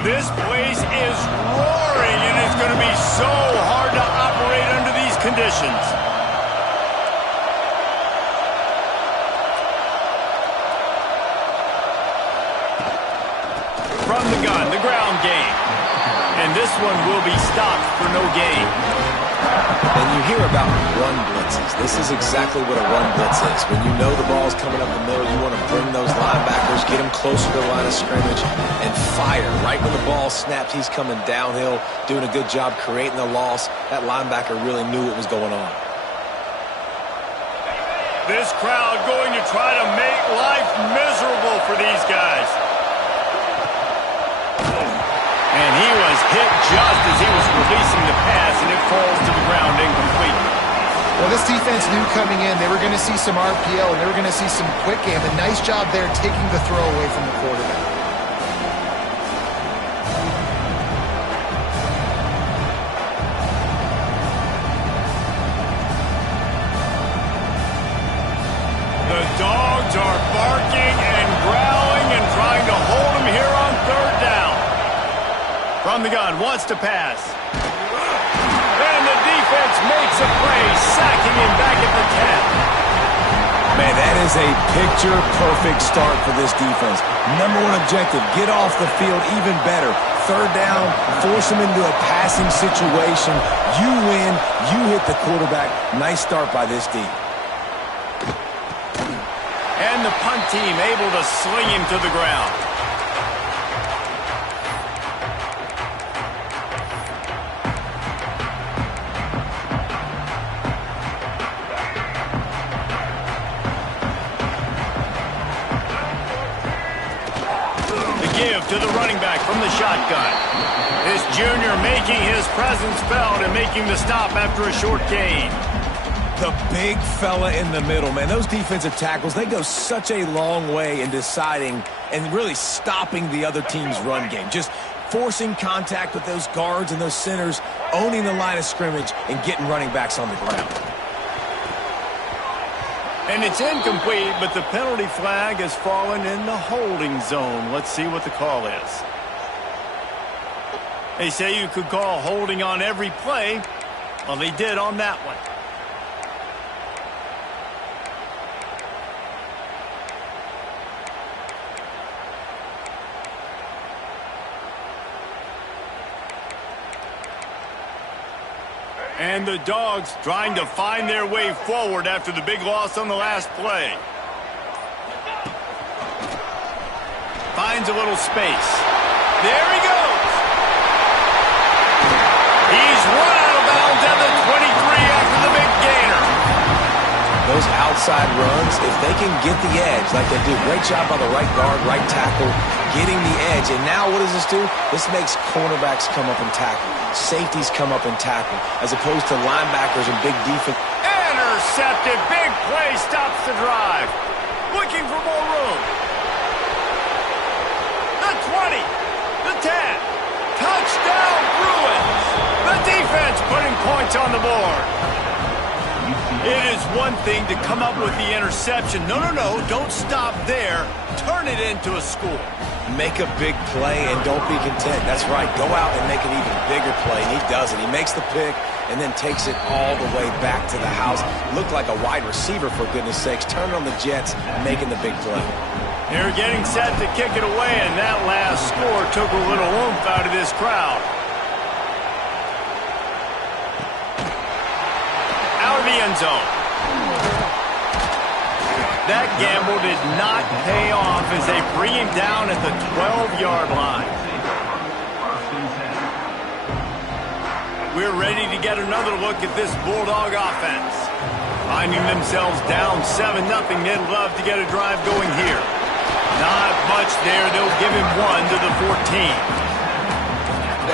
This place is roaring, and it's going to be so hard to operate under these conditions. From the gun, the ground game. And this one will be stopped for no gain. And you hear about run blitzes. This is exactly what a run blitz is. When you know the ball's coming up the middle, you want to bring those linebackers, get them closer to the line of scrimmage, and fire. Right when the ball snaps, he's coming downhill, doing a good job creating the loss. That linebacker really knew what was going on. This crowd going to try to make life miserable for these guys. And he was hit just as he was releasing the pass, and it falls to the ground incomplete. Well, this defense knew coming in they were going to see some RPO, and they were going to see some quick game. A nice job there taking the throw away from the quarterback. The dogs are barking and growling and trying to hold him here on third down. From the gun, wants to pass. And the defense makes a play, sacking him back at the 10. Man, that is a picture-perfect start for this defense. Number one objective, get off the field even better. Third down, force him into a passing situation. You win, you hit the quarterback. Nice start by this team. And the punt team able to sling him to the ground. To the running back from the shotgun. This junior making his presence felt and making the stop after a short gain. The big fella in the middle, man. Those defensive tackles, they go such a long way in deciding and really stopping the other team's run game. Just forcing contact with those guards and those centers, owning the line of scrimmage, and getting running backs on the ground. And it's incomplete, but the penalty flag has fallen in the holding zone. Let's see what the call is. They say you could call holding on every play. Well, they did on that one. And the Dogs trying to find their way forward after the big loss on the last play. Finds a little space. There he goes. He's run out of bounds at the 23 after the big gainer. Those outside runs, if they can get the edge like they do, great job by the right guard, right tackle, getting the edge. And now what does this do? This makes cornerbacks come up and tackle. Safeties come up and tackle, as opposed to linebackers and big defense. Intercepted. Big play stops the drive. Looking for more room. The 20. The 10. Touchdown, Bruins. The defense putting points on the board. It is one thing to come up with the interception. No, don't stop there. Turn it into a score. Make a big play and don't be content. That's right. Go out and make an even bigger play, and he does it. He makes the pick and then takes it all the way back to the house. Looked like a wide receiver, for goodness sakes. Turning on the Jets, making the big play. They're getting set to kick it away, and that last score took a little oomph out of this crowd. Out of the end zone. That gamble did not pay off as they bring him down at the 12-yard line. We're ready to get another look at this Bulldog offense. Finding themselves down 7-0, they'd love to get a drive going here. Not much there. They'll give him one to the 14.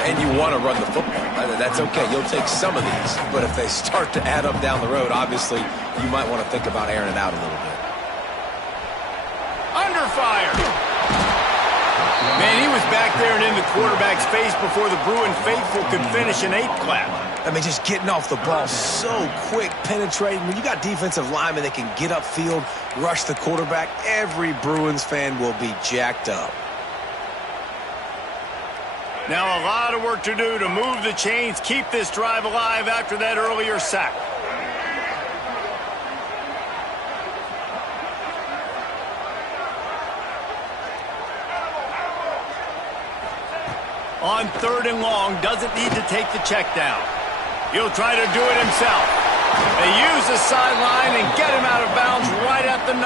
And you want to run the football. That's okay. You'll take some of these. But if they start to add up down the road, obviously, you might want to think about airing it out a little bit. Under fire. Man, he was back there and in the quarterback's face before the Bruin faithful could finish an 8 clap. I mean, just getting off the ball so quick, penetrating. When you got defensive linemen that can get upfield, rush the quarterback, every Bruins fan will be jacked up. Now a lot of work to do to move the chains, keep this drive alive after that earlier sack. On 3rd and long, doesn't need to take the check down. He'll try to do it himself. They use the sideline and get him out of bounds right at the 9.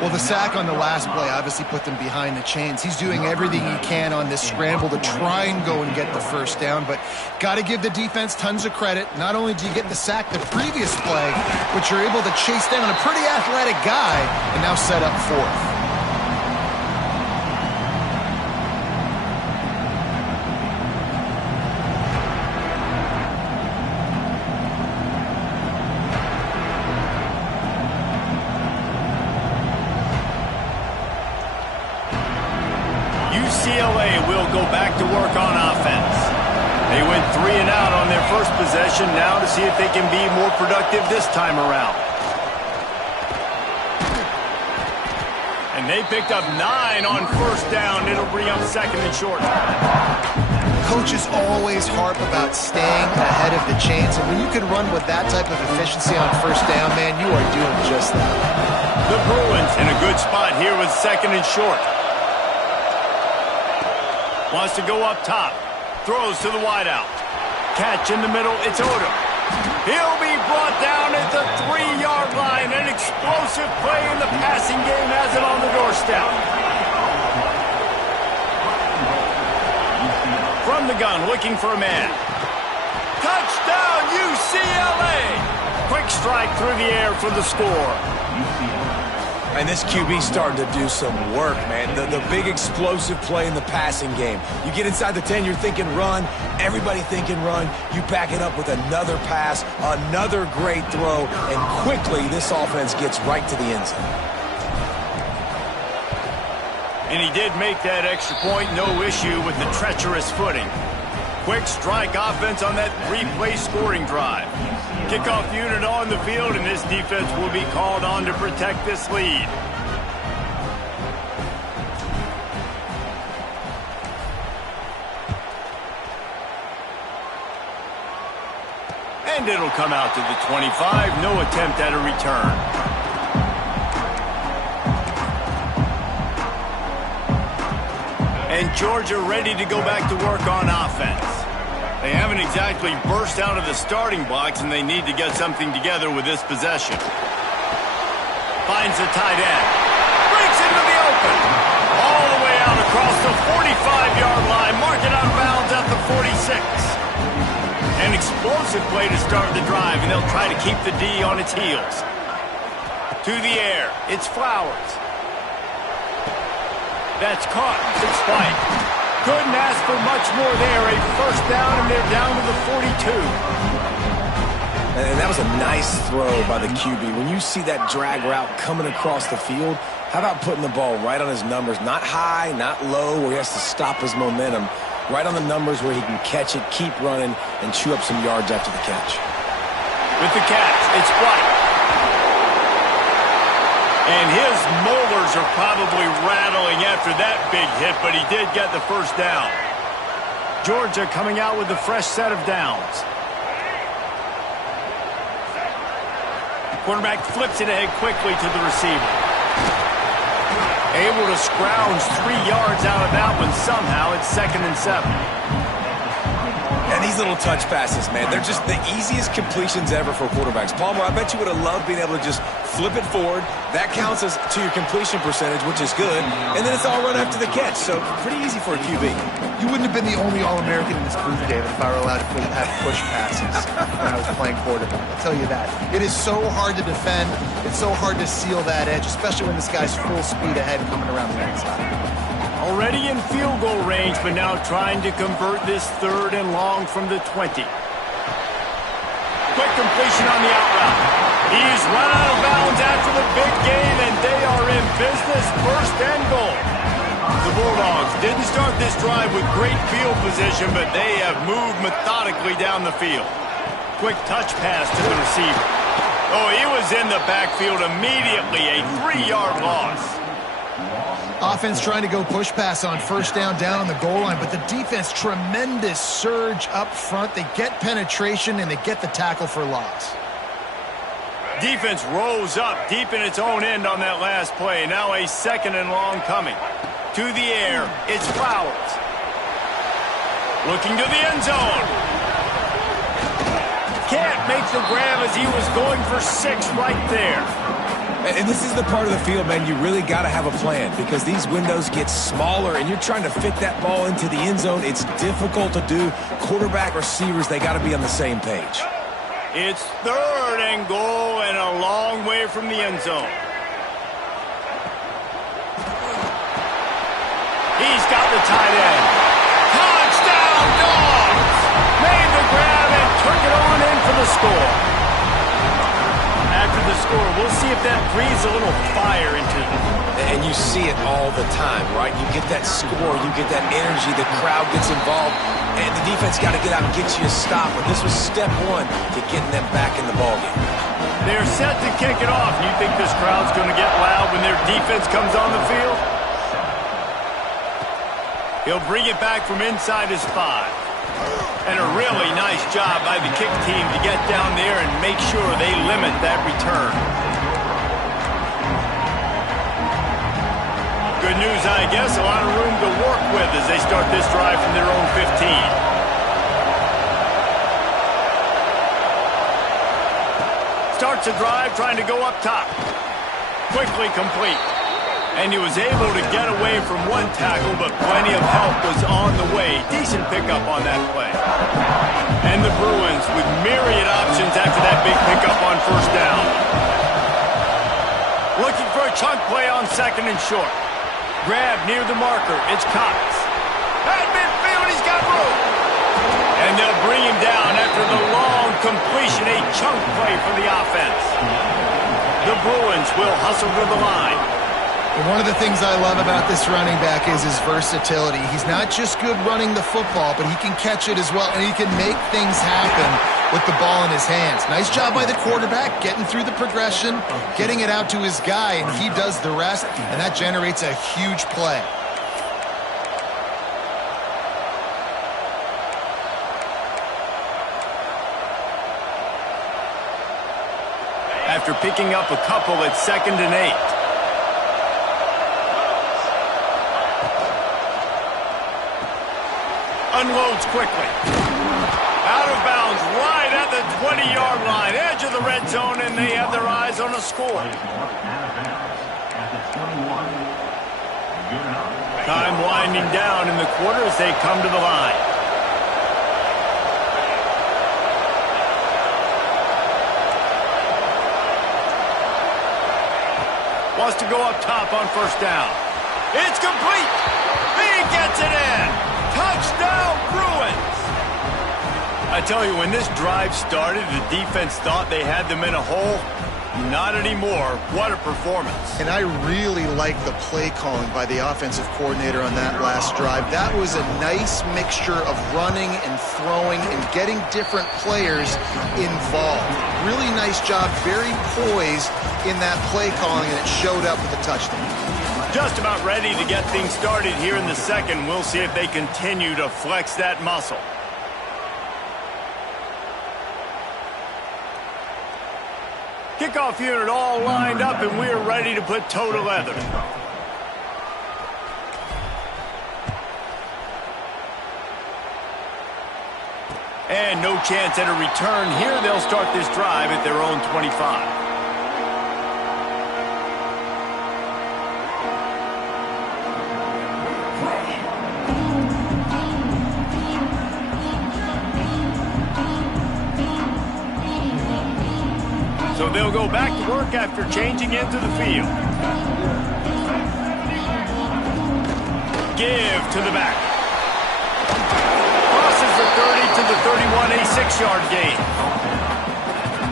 Well, the sack on the last play obviously put them behind the chains. He's doing everything he can on this scramble to try and go and get the first down, but got to give the defense tons of credit. Not only do you get the sack the previous play, but you're able to chase down a pretty athletic guy and now set up 4th. UCLA will go back to work on offense. They went 3 and out on their first possession, now to see if they can be more productive this time around. And they picked up 9 on 1st down. It'll bring up 2nd and short. Coaches always harp about staying ahead of the chains, and when you can run with that type of efficiency on 1st down, man, you are doing just that. The Bruins in a good spot here with 2nd and short. Wants to go up top. Throws to the wideout. Catch in the middle. It's Odom. He'll be brought down at the 3-yard line. An explosive play in the passing game has it on the doorstep. From the gun, looking for a man. Touchdown, UCLA! Quick strike through the air for the score. And this QB starting to do some work, man. The big explosive play in the passing game. You get inside the 10, you're thinking run. Everybody thinking run. You back it up with another pass, another great throw, and quickly this offense gets right to the end zone. And he did make that extra point, no issue with the treacherous footing. Quick strike offense on that 3-play scoring drive. Kickoff unit on the field, and this defense will be called on to protect this lead. And it'll come out to the 25. No attempt at a return. And Georgia ready to go back to work on offense. They haven't exactly burst out of the starting blocks, and they need to get something together with this possession. Finds the tight end. Breaks into the open. All the way out across the 45-yard line. Mark it out of bounds at the 46. An explosive play to start the drive, and they'll try to keep the D on its heels. To the air. It's Flowers. That's caught. It's Spike. Couldn't ask for much more there. A 1st down, and they're down to the 42. And that was a nice throw by the QB. When you see that drag route coming across the field, how about putting the ball right on his numbers? Not high, not low, where he has to stop his momentum. Right on the numbers where he can catch it, keep running, and chew up some yards after the catch. With the catch, it's White. And his molars are probably rattling after that big hit, but he did get the 1st down. Georgia coming out with a fresh set of downs. Quarterback flips it ahead quickly to the receiver. Able to scrounge 3 yards out of that one somehow. It's 2nd and 7. And these little touch passes, man, they're just the easiest completions ever for quarterbacks. Palmer, I bet you would have loved being able to just flip it forward. That counts as to your completion percentage, which is good. And then it's all run after the catch, so pretty easy for a QB. You wouldn't have been the only All-American in this booth, David, if I were allowed to have push passes when I was playing quarterback. I'll tell you that. It is so hard to defend. It's so hard to seal that edge, especially when this guy's full speed ahead coming around the inside. Already in field goal range, but now trying to convert this 3rd and long from the 20. Quick completion on the out route. He's run out of bounds after the big game, and they are in business. 1st and goal. The Bulldogs didn't start this drive with great field position, but they have moved methodically down the field. Quick touch pass to the receiver. Oh, he was in the backfield immediately. A 3-yard loss. Offense trying to go push pass on first down on the goal line, but the defense, tremendous surge up front. They get penetration, and they get the tackle for loss. Defense rose up deep in its own end on that last play. Now a second and long coming. To the air, it's Flowers. Looking to the end zone. Can't make the grab as he was going for 6 right there. And this is the part of the field, man, you really got to have a plan because these windows get smaller and you're trying to fit that ball into the end zone. It's difficult to do. Quarterback, receivers, they got to be on the same page. It's 3rd and goal and a long way from the end zone. He's got the tight end. Touchdown, Dogs! Made the grab and took it on in for the score. After the score, we'll see if that breathes a little fire into them. And you see it all the time, right? You get that score, you get that energy, the crowd gets involved, and the defense got to get out and get you a stop. And this was step 1 to getting them back in the ballgame. They're set to kick it off. You think this crowd's going to get loud when their defense comes on the field? He'll bring it back from inside his 5. And a really nice job by the kick team to get down there and make sure they limit that return. Good news, I guess, a lot of room to work with as they start this drive from their own 15. Starts a drive trying to go up top. Quickly complete. And he was able to get away from one tackle, but plenty of help was on the way. Decent pickup on that play. And the Bruins with myriad options after that big pickup on first down. Looking for a chunk play on 2nd and short. Grab near the marker. It's Cox. At midfield, he's got room. And they'll bring him down after the long completion. A chunk play for the offense. The Bruins will hustle to the line. And one of the things I love about this running back is his versatility. He's not just good running the football, but he can catch it as well, and he can make things happen with the ball in his hands. Nice job by the quarterback, getting through the progression, getting it out to his guy, and he does the rest, and that generates a huge play. After picking up a couple at 2nd and 8. Unloads quickly. Out of bounds, right at the 20-yard line. Edge of the red zone, and they have their eyes on a score. Time winding down in the quarter as they come to the line. Wants to go up top on first down. It's complete. He gets it in. Touchdown, Bruins! I tell you, when this drive started, the defense thought they had them in a hole. Not anymore. What a performance. And I really like the play calling by the offensive coordinator on that last drive. That was a nice mixture of running and throwing and getting different players involved. Really nice job, very poised in that play calling, and it showed up with a touchdown. Just about ready to get things started here in the 2nd. We'll see if they continue to flex that muscle. Kickoff unit all lined up, and we're ready to put toe to leather. And no chance at a return here. They'll start this drive at their own 25. So they'll go back to work after changing into the field. Give to the back. Crosses the 30 to the 31, a 6-yard gain.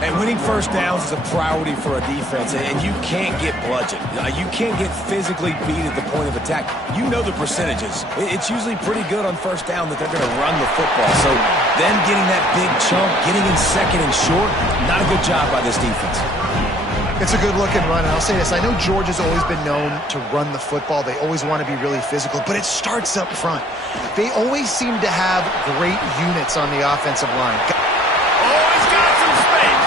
And winning first downs is a priority for a defense, and you can't get bludgeoned. You can't get physically beat at the point of attack. You know the percentages. It's usually pretty good on first down that they're going to run the football. So them getting that big chunk, getting in 2nd and short, not a good job by this defense. It's a good-looking run, and I'll say this. I know Georgia's always been known to run the football. They always want to be really physical, but it starts up front. They always seem to have great units on the offensive line. Oh, he's got some space.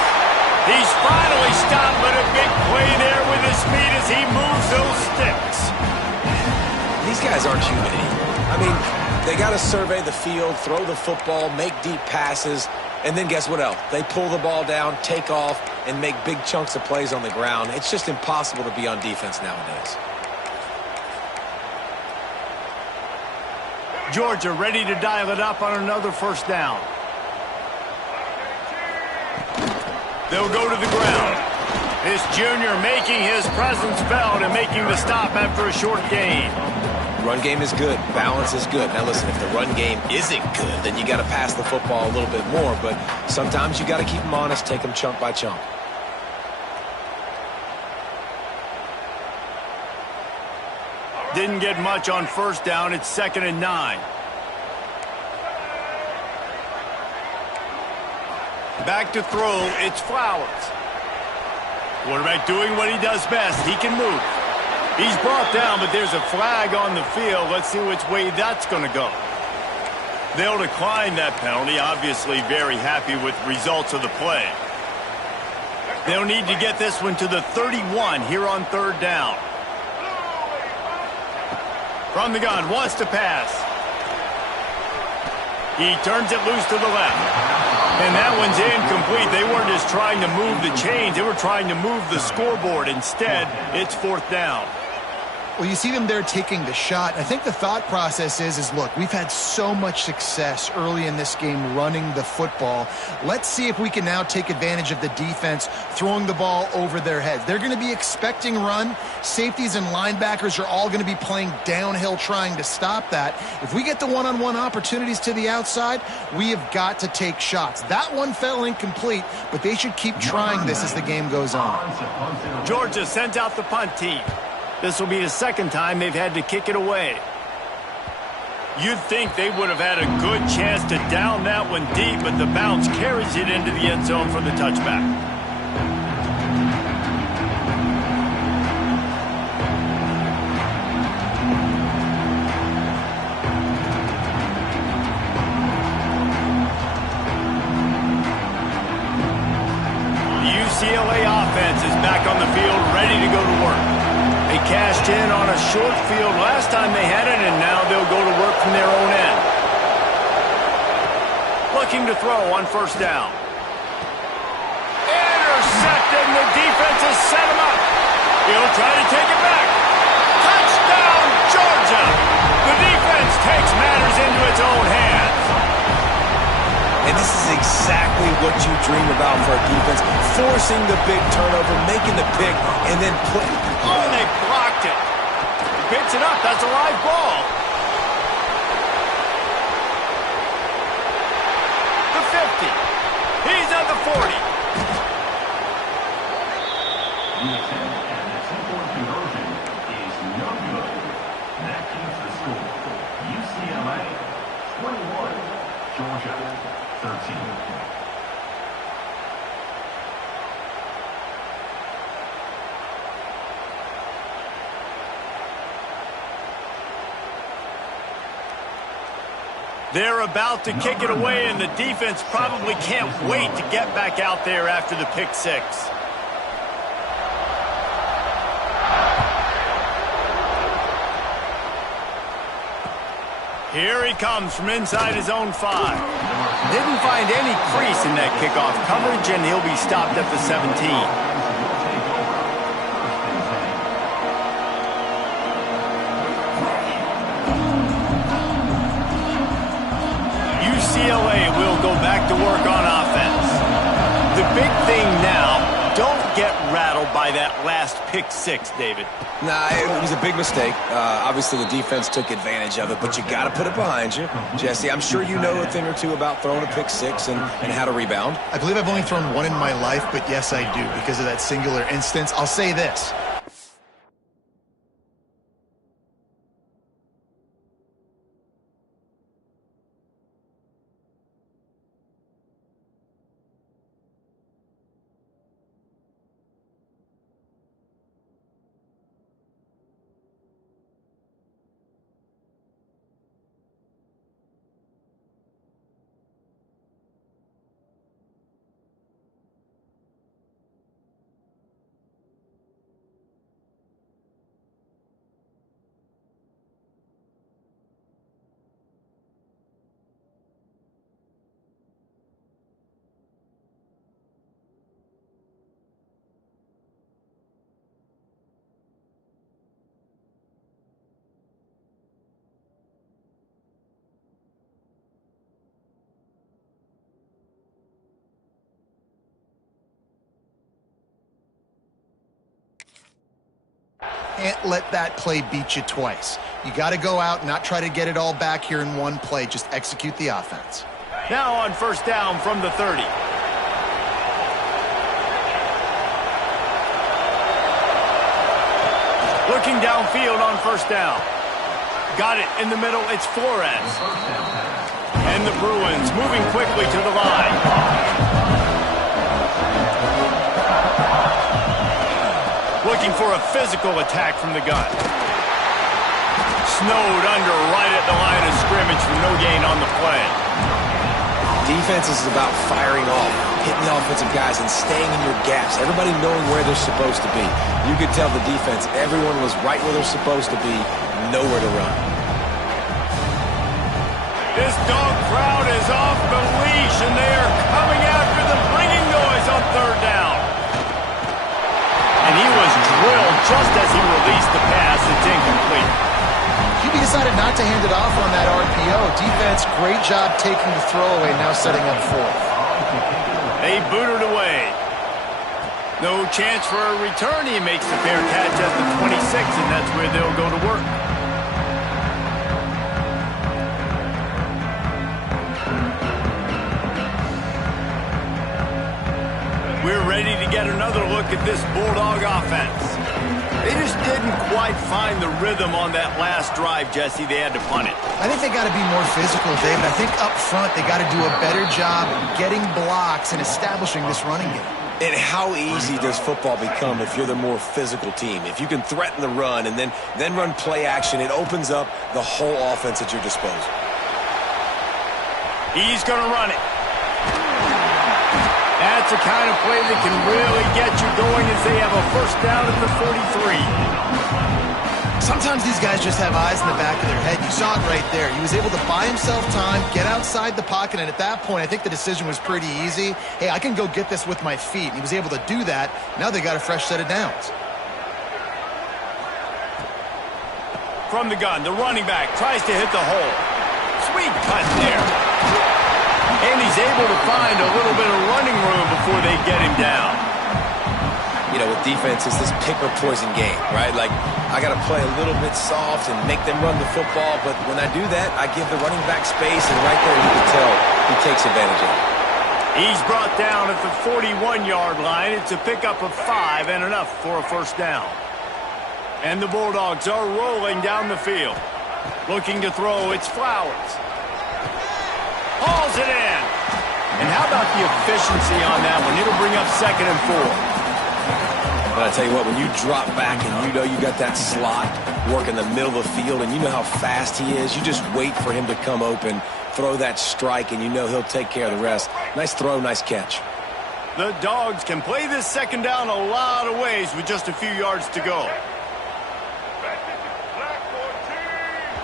He's finally stopped, but a big play there with his feet as he moves those sticks. These guys aren't human anymore. I mean, they got to survey the field, throw the football, make deep passes, and then guess what else? They pull the ball down, take off, and make big chunks of plays on the ground. It's just impossible to be on defense nowadays. Georgia ready to dial it up on another first down. They'll go to the ground. This junior making his presence felt and making the stop after a short gain. Run game is good. Balance is good. Now listen, if the run game isn't good, then you got to pass the football a little bit more. But sometimes you got to keep them honest, take them chunk by chunk. Didn't get much on first down. It's 2nd and 9. Back to throw. It's Flowers. Quarterback doing what he does best. He can move. He's brought down, but there's a flag on the field. Let's see which way that's going to go. They'll decline that penalty. Obviously very happy with results of the play. They'll need to get this one to the 31 here on 3rd down. From the gun, wants to pass. He turns it loose to the left. And that one's incomplete. They weren't just trying to move the chains. They were trying to move the scoreboard. Instead, it's 4th down. Well, you see them there taking the shot. I think the thought process is look, we've had so much success early in this game running the football. Let's see if we can now take advantage of the defense throwing the ball over their heads. They're going to be expecting run. Safeties and linebackers are all going to be playing downhill trying to stop that. If we get the one-on-one opportunities to the outside, we have got to take shots. That one fell incomplete, but they should keep trying this as the game goes on. Georgia sends out the punt team. This will be the 2nd time they've had to kick it away. You'd think they would have had a good chance to down that one deep, but the bounce carries it into the end zone for the touchback. The UCLA offense is back on the field, ready to go to work. They cashed in on a short field last time they had it, and now they'll go to work from their own end. Looking to throw on first down. Intercepted, and the defense has set him up. He'll try to take it back. Touchdown, Georgia! The defense takes matters into its own hands. And this is exactly what you dream about for a defense. Forcing the big turnover, making the pick, and then putting... Oh, and they blocked it. He picks it up. That's a live ball. The 50. He's at the 40. The attempt at the two-point conversion is no good. That keeps the score. UCLA 21, Georgia 13. They're about to kick it away, and the defense probably can't wait to get back out there after the pick six. Here he comes from inside his own 5. Didn't find any crease in that kickoff coverage, and he'll be stopped at the 17. UCLA will go back to work on offense. The big thing now, don't get rattled by that last pick six, David. Nah, it was a big mistake. Obviously, the defense took advantage of it, but you got to put it behind you. Jesse, I'm sure you know a thing or two about throwing a pick six and how to rebound. I believe I've only thrown one in my life, but yes, I do because of that singular instance. I'll say this. can't let that play beat you twice. You got to go out and not try to get it all back here in one play. Just execute the offense. Now on first down from the 30. Looking downfield on first down. Got it in the middle. It's Flores. And the Bruins moving quickly to the line. Looking for a physical attack from the gun. Snowed under right at the line of scrimmage for no gain on the play. Defense is about firing off, hitting the offensive guys, and staying in your gaps. Everybody knowing where they're supposed to be. You could tell the defense, everyone was right where they're supposed to be, nowhere to run. This dog crowd is off the leash, and they are coming after them, bringing noise on third down. And he was drilled just as he released the pass. It's incomplete. QB decided not to hand it off on that RPO. Defense, great job taking the throwaway, now setting up fourth. They booted away. No chance for a return. He makes the fair catch at the 26, and that's where they'll go to work. We're ready to get another look at this Bulldog offense. They just didn't quite find the rhythm on that last drive, Jesse. They had to punt it. I think they got to be more physical, David. I think up front they got to do a better job getting blocks and establishing this running game. And how easy does football become if you're the more physical team? If you can threaten the run and then run play action, it opens up the whole offense at your disposal. He's going to run it. That's the kind of play that can really get you going as they have a first down at the 43. Sometimes these guys just have eyes in the back of their head. You saw it right there. He was able to buy himself time, get outside the pocket, and at that point, I think the decision was pretty easy. Hey, I can go get this with my feet. He was able to do that. Now they got a fresh set of downs. From the gun, the running back tries to hit the hole. Sweet cut there. And he's able to find a little bit of running room before they get him down. You know, with defense, it's this pick or poison game, right? Like, I got to play a little bit soft and make them run the football, but when I do that, I give the running back space, and right there you can tell he takes advantage of it. He's brought down at the 41-yard line. It's a pickup of 5 and enough for a first down. And the Bulldogs are rolling down the field. Looking to throw, it's Flowers. Hauls it in. And how about the efficiency on that one? It'll bring up 2nd and 4. But I tell you what, when you drop back and you know you got that slot work in the middle of the field and you know how fast he is, you just wait for him to come open, throw that strike, and you know he'll take care of the rest. Nice throw, nice catch. The Dogs can play this second down a lot of ways with just a few yards to go.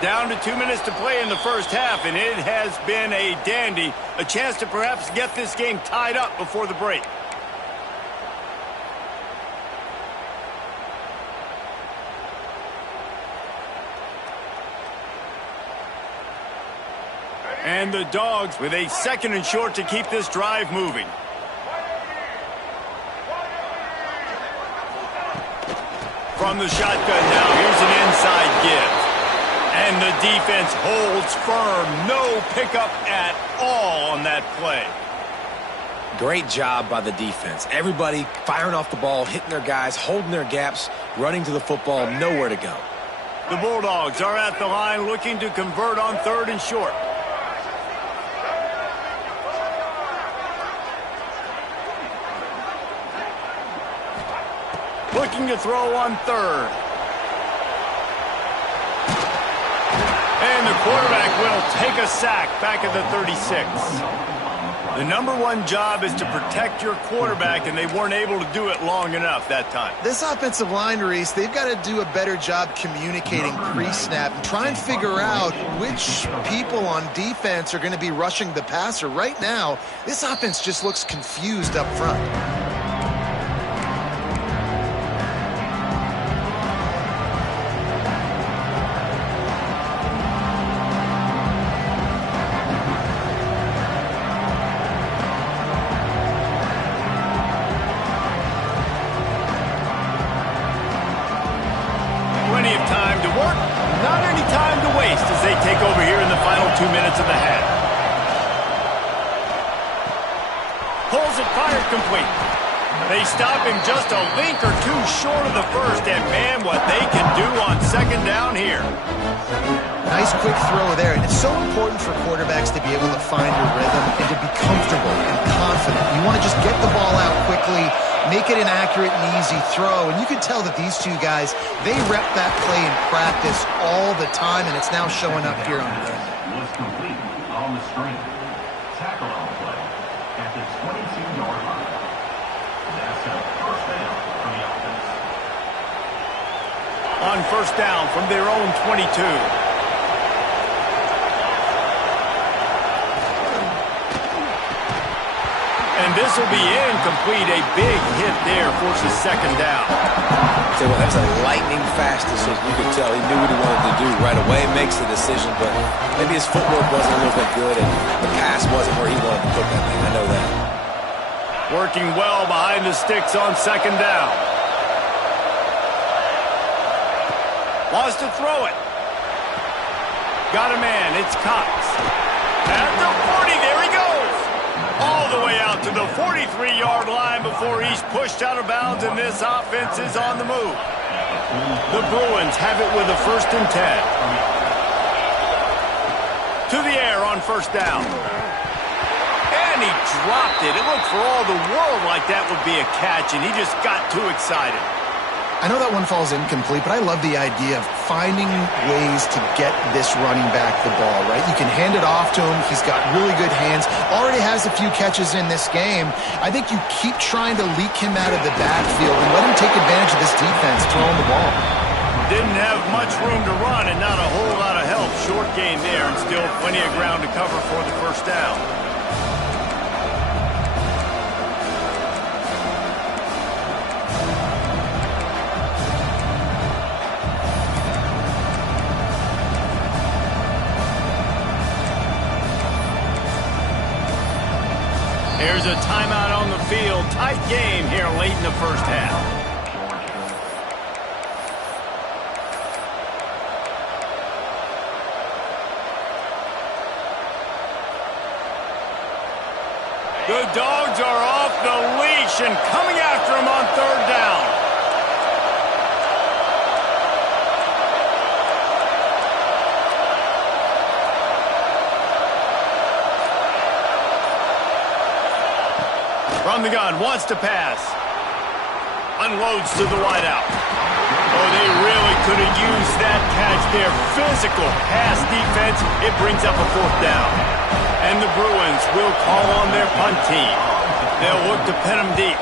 Down to 2 minutes to play in the first half, and it has been a dandy. A chance to perhaps get this game tied up before the break. And the Dogs with a 2nd and short to keep this drive moving. From the shotgun now, here's an inside give. And the defense holds firm. No pickup at all on that play. Great job by the defense. Everybody firing off the ball, hitting their guys, holding their gaps, running to the football, nowhere to go. The Bulldogs are at the line looking to convert on 3rd and short. Looking to throw on 3rd. And the quarterback will take a sack back at the 36. The #1 job is to protect your quarterback, and they weren't able to do it long enough that time. This offensive line, Reese, they've got to do a better job communicating pre-snap and try and figure out which people on defense are going to be rushing the passer. Right now, this offense just looks confused up front. it fired complete. They stop him just a link or two short of the first, and man, what they can do on second down here. Nice quick throw there, and it's so important for quarterbacks to be able to find your rhythm and to be comfortable and confident. You want to just get the ball out quickly, make it an accurate and easy throw, and you can tell that these two guys, they rep that play in practice all the time, and it's now showing up here on film. Was complete on the string. Tackle on the play at the 22-yard line. That's a first down for the offense. On first down from their own 22. And this will be incomplete. A big hit there forces second down. So that was a lightning-fast decision. You could tell he knew what he wanted to do right away, makes the decision, but maybe his footwork wasn't a little bit good, and the pass wasn't where he wanted to put that thing. I know that. Working well behind the sticks on second down. Wants to throw it. Got a man. It's Cox. At the 40, there he goes. All the way out to the 43-yard line before he's pushed out of bounds, and this offense is on the move. The Bruins have it with a 1st and 10. To the air on first down. And he dropped it. It looked for all the world like that would be a catch, and he just got too excited. I know that one falls incomplete, but I love the idea of finding ways to get this running back the ball, right? You can hand it off to him. He's got really good hands. Already has a few catches in this game. I think you keep trying to leak him out of the backfield and let him take advantage of this defense throwing the ball. Didn't have much room to run and not a whole lot of help. Short game there and still plenty of ground to cover for the first down. Here's a timeout on the field. Tight game here late in the first half. The Dogs are off the leash and coming after him on third down. From the gun, wants to pass. Unloads to the wideout. Oh, they really could have used that catch there. Physical pass defense. It brings up a 4th down. And the Bruins will call on their punt team. They'll look to pin them deep.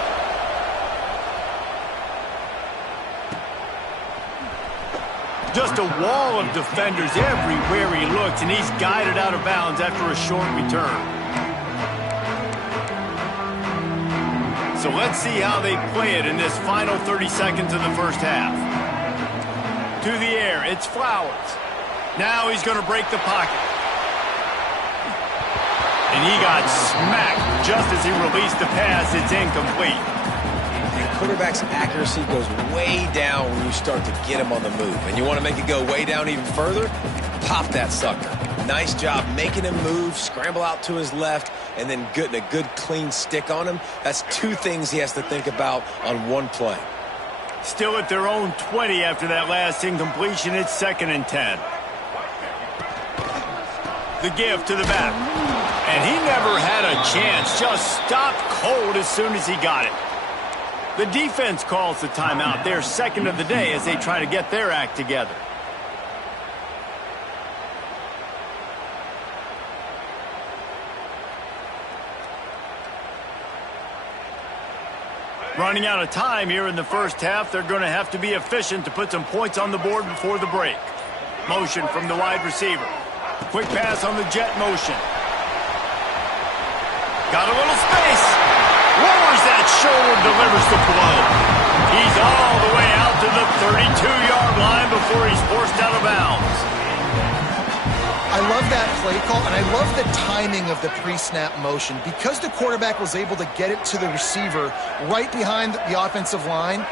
Just a wall of defenders everywhere he looks, and he's guided out of bounds after a short return. So let's see how they play it in this final 30 seconds of the first half. To the air, it's Flowers. Now he's going to break the pocket. And he got smacked just as he released the pass. It's incomplete. The quarterback's accuracy goes way down when you start to get him on the move. And you want to make it go way down even further? Pop that sucker. Nice job making him move, scramble out to his left, and then getting a good clean stick on him. That's 2 things he has to think about on one play. Still at their own 20 after that last incompletion. It's 2nd and 10. The give to the back. And he never had a chance. Just stopped cold as soon as he got it. The defense calls the timeout. Their 2nd of the day as they try to get their act together. Running out of time here in the first half. They're going to have to be efficient to put some points on the board before the break. Motion from the wide receiver. Quick pass on the jet motion. Got a little space. Lowers that shoulder, delivers the blow. He's all the way out to the 32-yard line before he's forced out of bounds. I love that play call, and I love the timing of the pre-snap motion. Because the quarterback was able to get it to the receiver right behind the offensive line,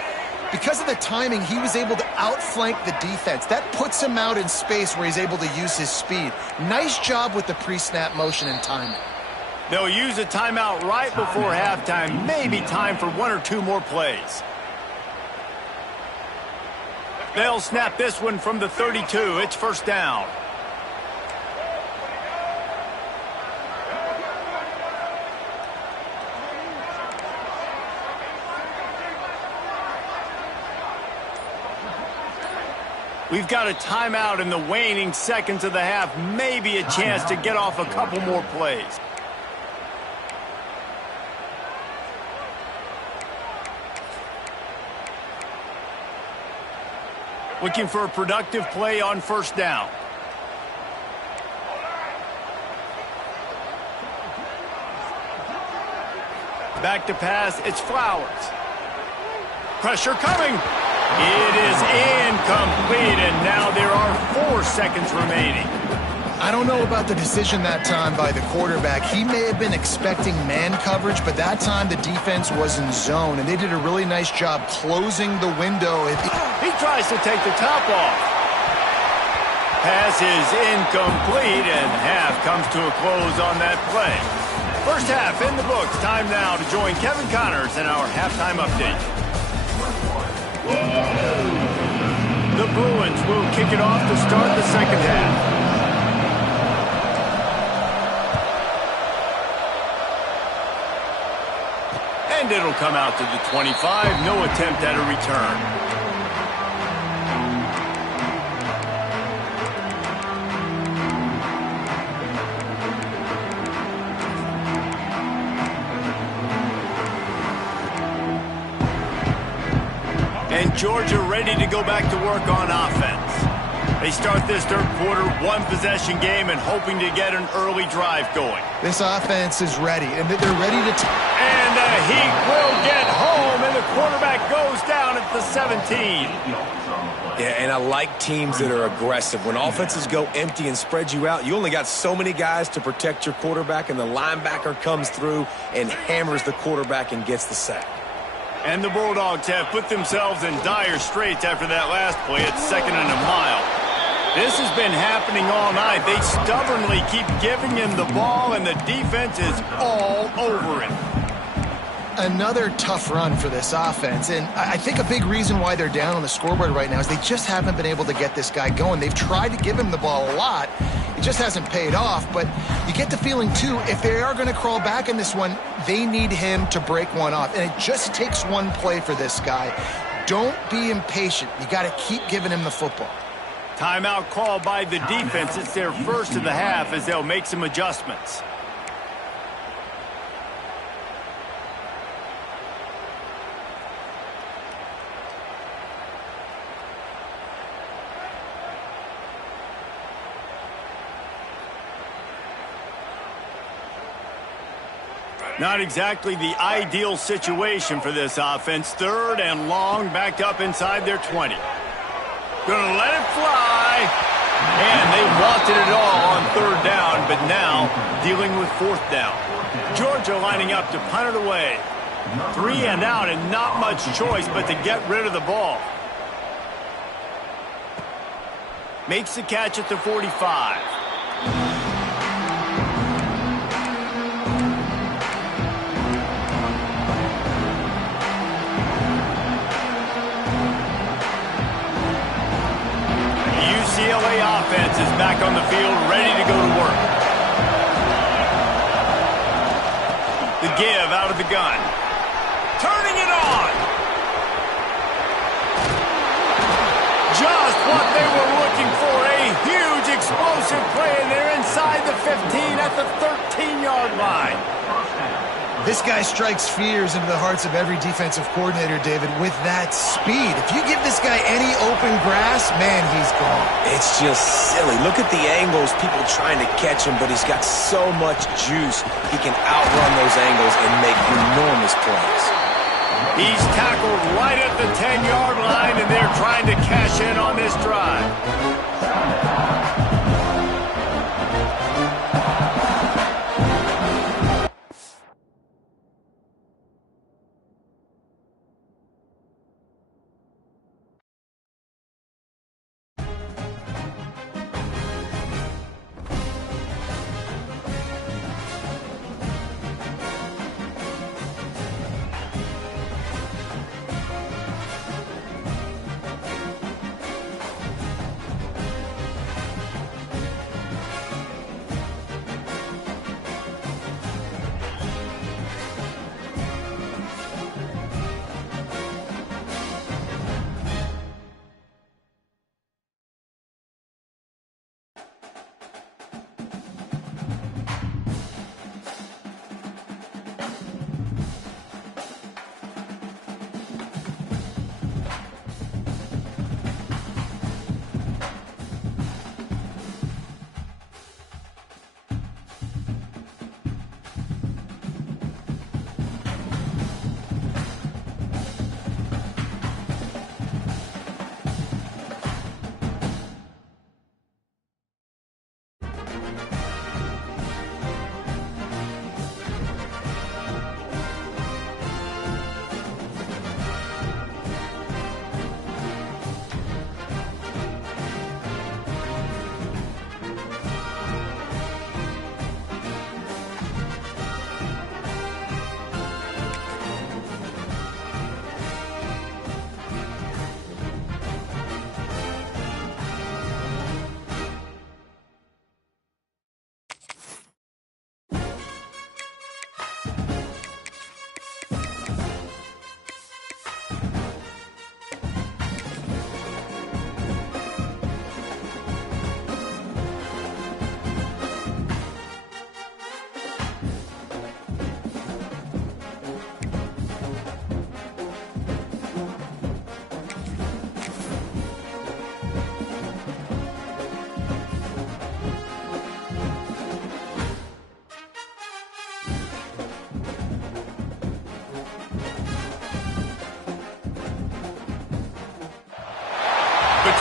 because of the timing, he was able to outflank the defense. That puts him out in space where he's able to use his speed. Nice job with the pre-snap motion and timing. They'll use a timeout right before halftime. Maybe time for 1 or 2 more plays. They'll snap this one from the 32. It's first down. We've got a timeout in the waning seconds of the half. Maybe a chance to get off a couple more plays. Looking for a productive play on first down. Back to pass, it's Flowers. Pressure coming. It is incomplete, and now there are 4 seconds remaining. I don't know about the decision that time by the quarterback. He may have been expecting man coverage, but that time the defense was in zone, and they did a really nice job closing the window. He tries to take the top off. Pass is incomplete, and half comes to a close on that play. First half in the books. Time now to join Kevin Connors in our halftime update. The Bruins will kick it off to start the second half. And it'll come out to the 25. No attempt at a return. And Georgia ready to go back to work on offense. They start this third quarter, 1-possession game, and hoping to get an early drive going. This offense is ready, and they're ready to... And the Heat will get home, and the quarterback goes down at the 17. Yeah, and I like teams that are aggressive. When offenses go empty and spread you out, you only got so many guys to protect your quarterback, and the linebacker comes through and hammers the quarterback and gets the sack. And the Bulldogs have put themselves in dire straits after that last play at 2nd and a mile. This has been happening all night. They stubbornly keep giving him the ball, and the defense is all over it. Another tough run for this offense, and I think a big reason why they're down on the scoreboard right now is they just haven't been able to get this guy going. They've tried to give him the ball a lot. It just hasn't paid off, but you get the feeling, too, if they are going to crawl back in this one, they need him to break one off, and it just takes one play for this guy. Don't be impatient. You got to keep giving him the football. Timeout called by the defense. It's their first of the half as they'll make some adjustments. Not exactly the ideal situation for this offense. 3rd and long, backed up inside their 20. Gonna let it fly. And they wanted it all on 3rd down, but now dealing with 4th down. Georgia lining up to punt it away. 3 and out, and not much choice but to get rid of the ball. Makes the catch at the 45. UCLA offense is back on the field, ready to go to work. The give out of the gun. Turning it on. Just what they were looking for. A huge explosive play, and they're inside the 15 at the 13-yard line. This guy strikes fears into the hearts of every defensive coordinator, David, with that speed. If you give this guy any open grass, man, he's gone. It's just silly. Look at the angles, people trying to catch him, but he's got so much juice. He can outrun those angles and make enormous plays. He's tackled right at the 10-yard line, and they're trying to cash in on this drive.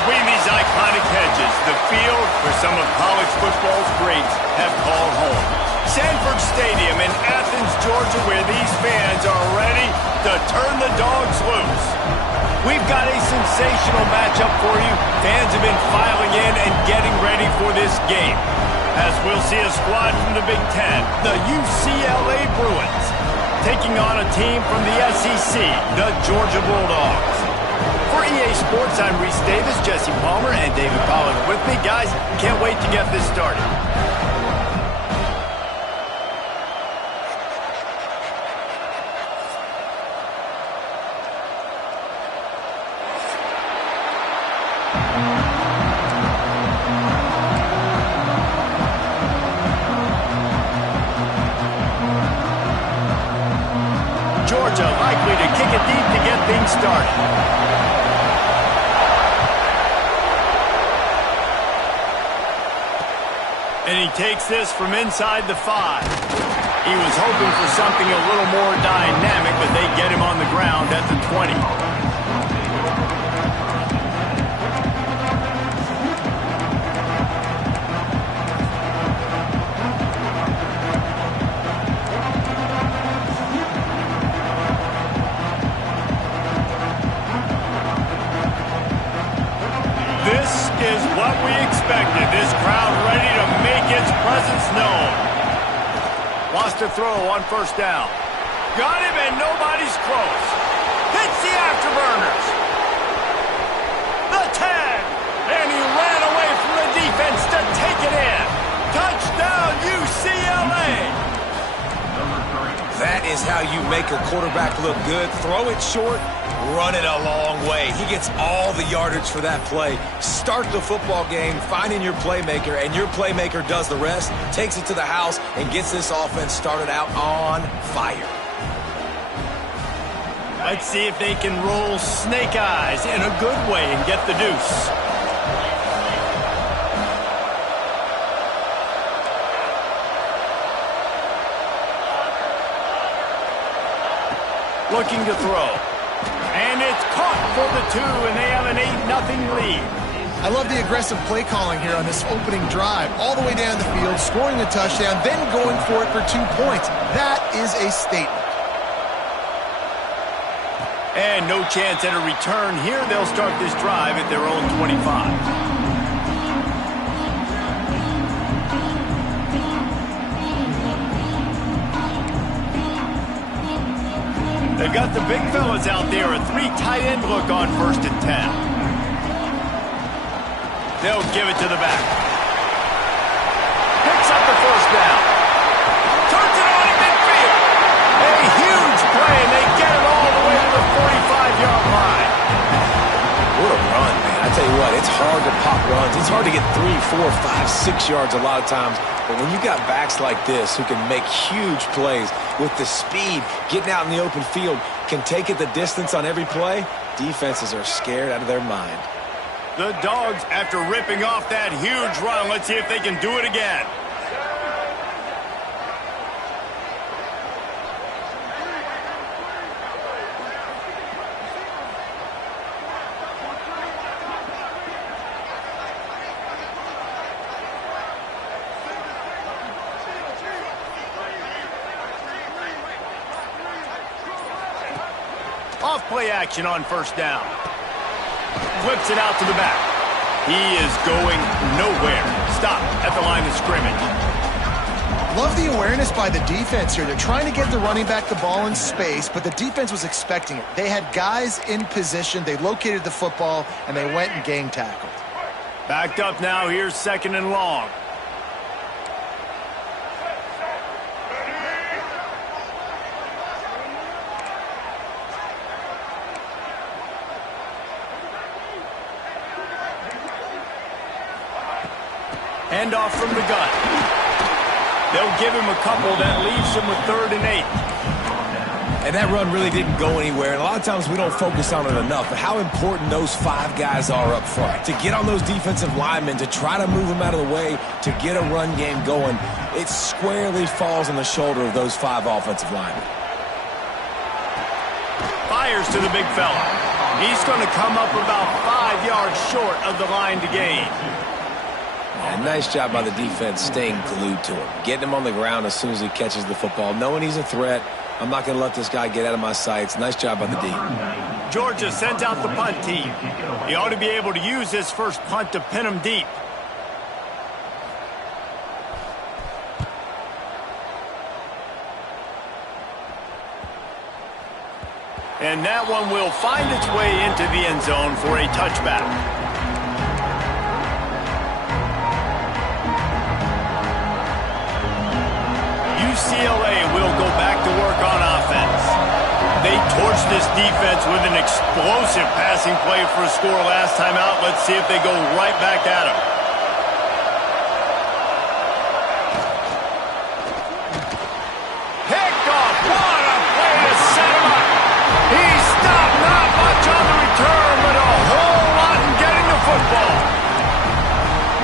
between these iconic hedges, the field where some of college football's greats have called home. Sanford Stadium in Athens, Georgia, where these fans are ready to turn the dogs loose. We've got a sensational matchup for you. Fans have been filing in and getting ready for this game, as we'll see a squad from the Big Ten, the UCLA Bruins, taking on a team from the SEC, the Georgia Bulldogs. For EA Sports, I'm Reese Davis, Jesse Palmer, and David Pollack with me. Guys, can't wait to get this started. Georgia likely to kick it deep to get things started. And he takes this from inside the 5. He was hoping for something a little more dynamic, but they get him on the ground at the 20. This is what we expected. This crowd ready to make its presence known. Wants to throw on first down. Got him and nobody's close. Hits the afterburners. The 10. And he ran away from the defense to take it in. Touchdown UCLA. That is how you make a quarterback look good. Throw it short, run it a long way. He gets all the yardage for that play. Start the football game, finding your playmaker, and your playmaker does the rest, takes it to the house, and gets this offense started out on fire. Let's see if they can roll snake eyes in a good way and get the deuce. Looking to throw. And it's caught for the 2, and they have an 8-0 lead. I love the aggressive play calling here on this opening drive. All the way down the field, scoring a touchdown, then going for it for 2 points. That is a statement. And no chance at a return here. They'll start this drive at their own 25. They've got the big fellas out there, a 3 tight end look on 1st and 10. They'll give it to the back. Picks up the first down. Turns it on in midfield. A huge play, and they get it all the way to the 45-yard line. What a run, man. I tell you what, it's hard to pop runs. It's hard to get 3, 4, 5, 6 yards a lot of times. But when you got backs like this who can make huge plays with the speed, getting out in the open field, can take it the distance on every play, defenses are scared out of their mind. The Dogs, after ripping off that huge run, let's see if they can do it again. Off play action on first down. Flips it out to the back. He is going nowhere. Stop at the line of scrimmage. Love the awareness by the defense here. They're trying to get the running back the ball in space, but the defense was expecting it. They had guys in position. They located the football, and they went and gang tackled. Backed up now. Here's 2nd and long. Handoff from the gun. They'll give him a couple. That leaves him with 3rd and 8. And that run really didn't go anywhere. And a lot of times we don't focus on it enough. But how important those 5 guys are up front. To get on those defensive linemen, to try to move them out of the way, to get a run game going, it squarely falls on the shoulder of those 5 offensive linemen. Fires to the big fella. He's going to come up about 5 yards short of the line to gain. Yeah, nice job by the defense staying glued to him. Getting him on the ground as soon as he catches the football. Knowing he's a threat, I'm not going to let this guy get out of my sights. Nice job by the D. Georgia sends out the punt team. He ought to be able to use this first punt to pin him deep. And that one will find its way into the end zone for a touchback. UCLA will go back to work on offense. They torched this defense with an explosive passing play for a score last time out. Let's see if they go right back at him. Picked off. What a play to set him up. He stopped, not much on the return, but a whole lot in getting the football.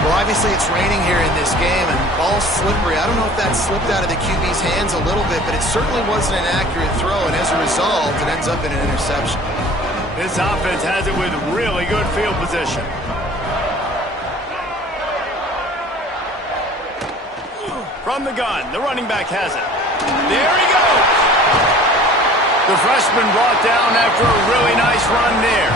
Well, obviously it's raining here in this game, and ball's slippery. I don't know if that slipped out of the QB's hands a little bit, but it certainly wasn't an accurate throw, and as a result, it ends up in an interception. This offense has it with really good field position. From the gun, the running back has it. There he goes. The freshman brought down after a really nice run there.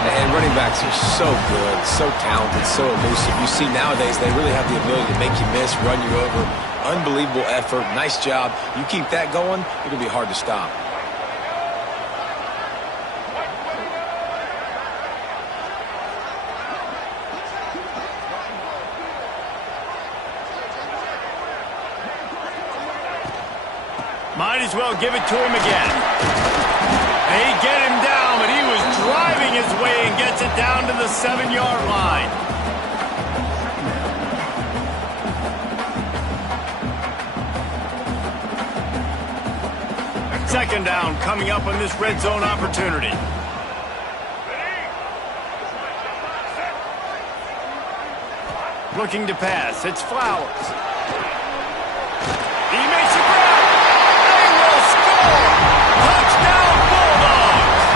And running backs are so good, so talented, so elusive. You see nowadays they really have the ability to make you miss, run you over. Unbelievable effort. Nice job. You keep that going, it'll be hard to stop. Might as well give it to him again. They get him down, but he was driving his way and gets it down to the 7-yard line. Second down coming up on this red zone opportunity. Looking to pass. It's Flowers. He makes a grab. They will score. Touchdown Bulldogs.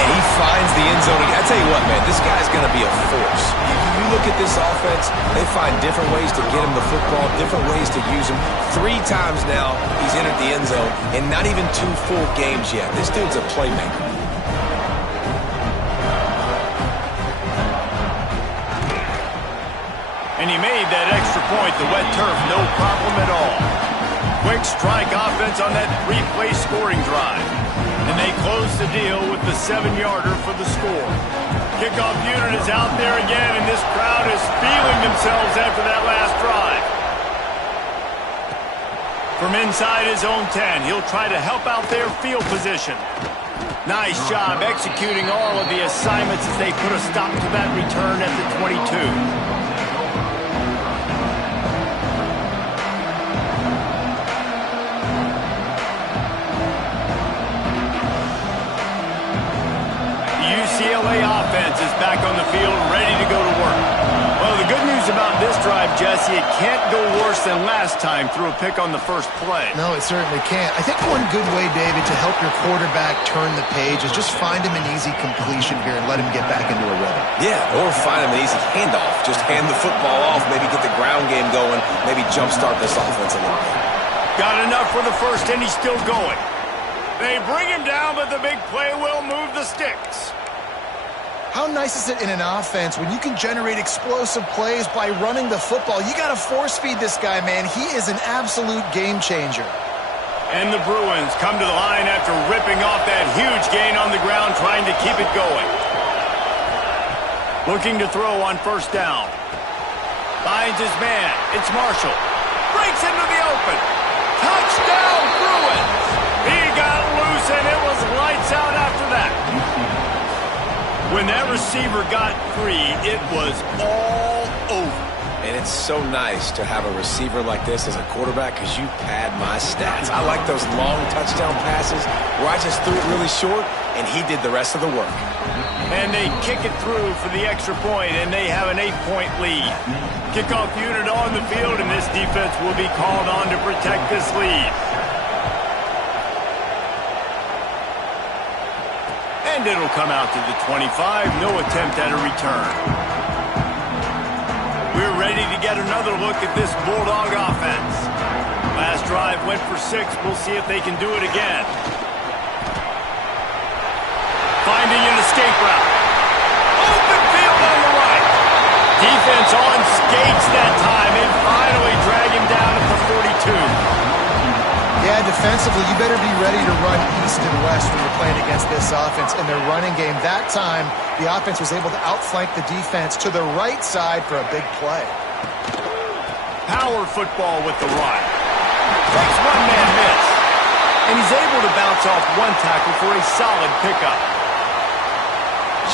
And he finds the end zone. I tell you what, man, this guy's going to be a force. You look at this offense, they find different ways to get him the football, different ways to use him. 3 times now he's entered the end zone, and not even 2 full games yet. This dude's a playmaker. And he made that extra point, the wet turf, no problem at all. Quick strike offense on that 3-play scoring drive. And they close the deal with the 7-yarder for the score. Kickoff unit is out there again, and this crowd is feeling themselves after that last drive. From inside his own 10, he'll try to help out their field position. Nice job executing all of the assignments as they put a stop to that return at the 22. UCLA offense is back on the field, ready to go to work. Well, the good news about this drive, Jesse, it can't go worse than last time through a pick on the first play. No, it certainly can't. I think one good way, David, to help your quarterback turn the page is just find him an easy completion here and let him get back into a rhythm. Yeah, or find him an easy handoff. Just hand the football off, maybe get the ground game going, maybe jumpstart this offense a little bit. Got enough for the first, and he's still going. They bring him down, but the big play will move the sticks. How nice is it in an offense when you can generate explosive plays by running the football? You got to force feed this guy, man. He is an absolute game changer. And the Bruins come to the line after ripping off that huge gain on the ground, trying to keep it going. Looking to throw on first down. Finds his man. It's Marshall. Breaks into the open. Touchdown, Bruins! He got loose, and it was lights out after that. When that receiver got free, it was all over. And it's so nice to have a receiver like this as a quarterback because you pad my stats. I like those long touchdown passes where I just threw it really short and he did the rest of the work. And they kick it through for the extra point, and they have an 8-point lead. Kickoff unit on the field, and this defense will be called on to protect this lead. And And it'll come out to the 25. No attempt at a return. We're ready to get another look at this Bulldog offense. Last drive went for 6. We'll see if they can do it again. Finding an escape route. Open field on the right. Defense on skates that time and finally drag him down at the 42. Yeah, defensively, you better be ready to run east and west when you're playing against this offense. In their running game, that time, the offense was able to outflank the defense to the right side for a big play. Power football with the run. Takes one-man miss. And he's able to bounce off one tackle for a solid pickup.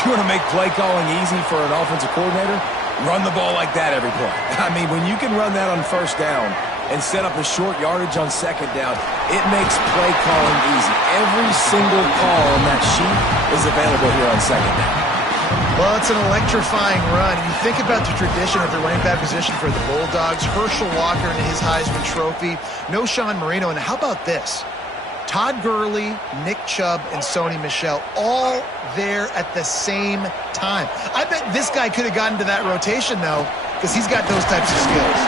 You want to make play calling easy for an offensive coordinator? Run the ball like that every play. I mean, when you can run that on first down and set up a short yardage on second down, it makes play calling easy. Every single call on that sheet is available here on second down. Well, it's an electrifying run. You think about the tradition of the running back position for the Bulldogs. Herschel Walker and his Heisman Trophy. No Sean Marino. And how about this? Todd Gurley, Nick Chubb, and Sony Michel all there at the same time. I bet this guy could have gotten to that rotation, though, because he's got those types of skills.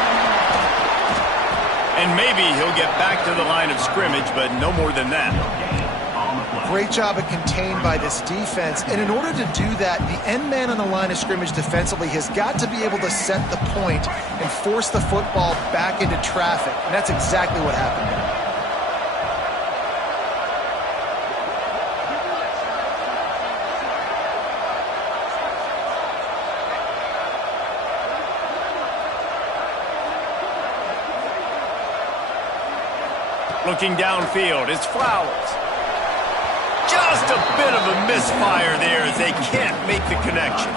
And maybe he'll get back to the line of scrimmage, but no more than that. Great job of contained by this defense. And in order to do that, the end man on the line of scrimmage defensively has got to be able to set the point and force the football back into traffic. And that's exactly what happened there. Looking downfield, it's Flowers. Just a bit of a misfire there as they can't make the connection.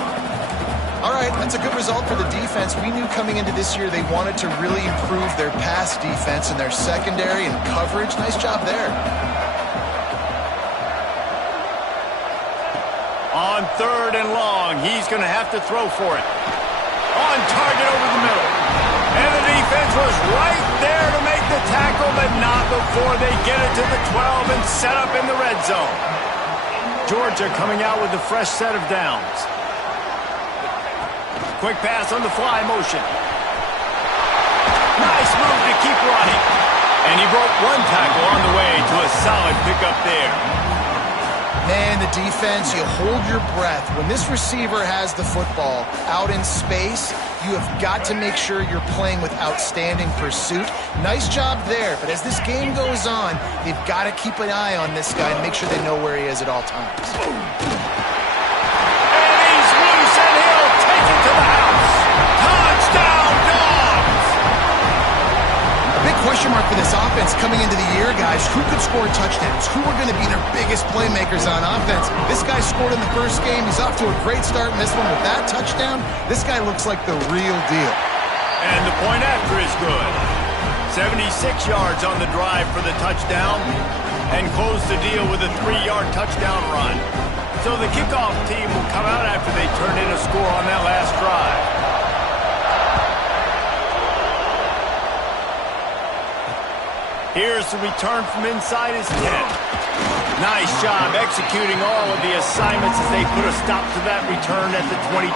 All right, that's a good result for the defense. We knew coming into this year they wanted to really improve their pass defense and their secondary and coverage. Nice job there. On 3rd and long, he's going to have to throw for it. On target over the middle. And the defense was right there to make the tackle, but not before they get it to the 12 and set up in the red zone. Georgia coming out with a fresh set of downs. Quick pass on the fly motion. Nice move to keep running. And he broke one tackle on the way to a solid pickup there. Man, the defense, you hold your breath. When this receiver has the football out in space, you have got to make sure you're playing with outstanding pursuit. Nice job there, but as this game goes on, they've got to keep an eye on this guy and make sure they know where he is at all times. And he's loose, and he'll take it to the house. Touchdown, Dogs! A big question mark for this offense coming into the year, guys. Who could score touchdowns? Who are going to be their biggest playmakers on offense? This guy scored in the first game. He's off to a great start in this one with that touchdown. This guy looks like the real deal. And the point after is good. 76 yards on the drive for the touchdown and close the deal with a 3-yard touchdown run. So the kickoff team will come out after they turn in a score on that last drive. Here's the return from inside his 10. Nice job executing all of the assignments as they put a stop to that return at the 22.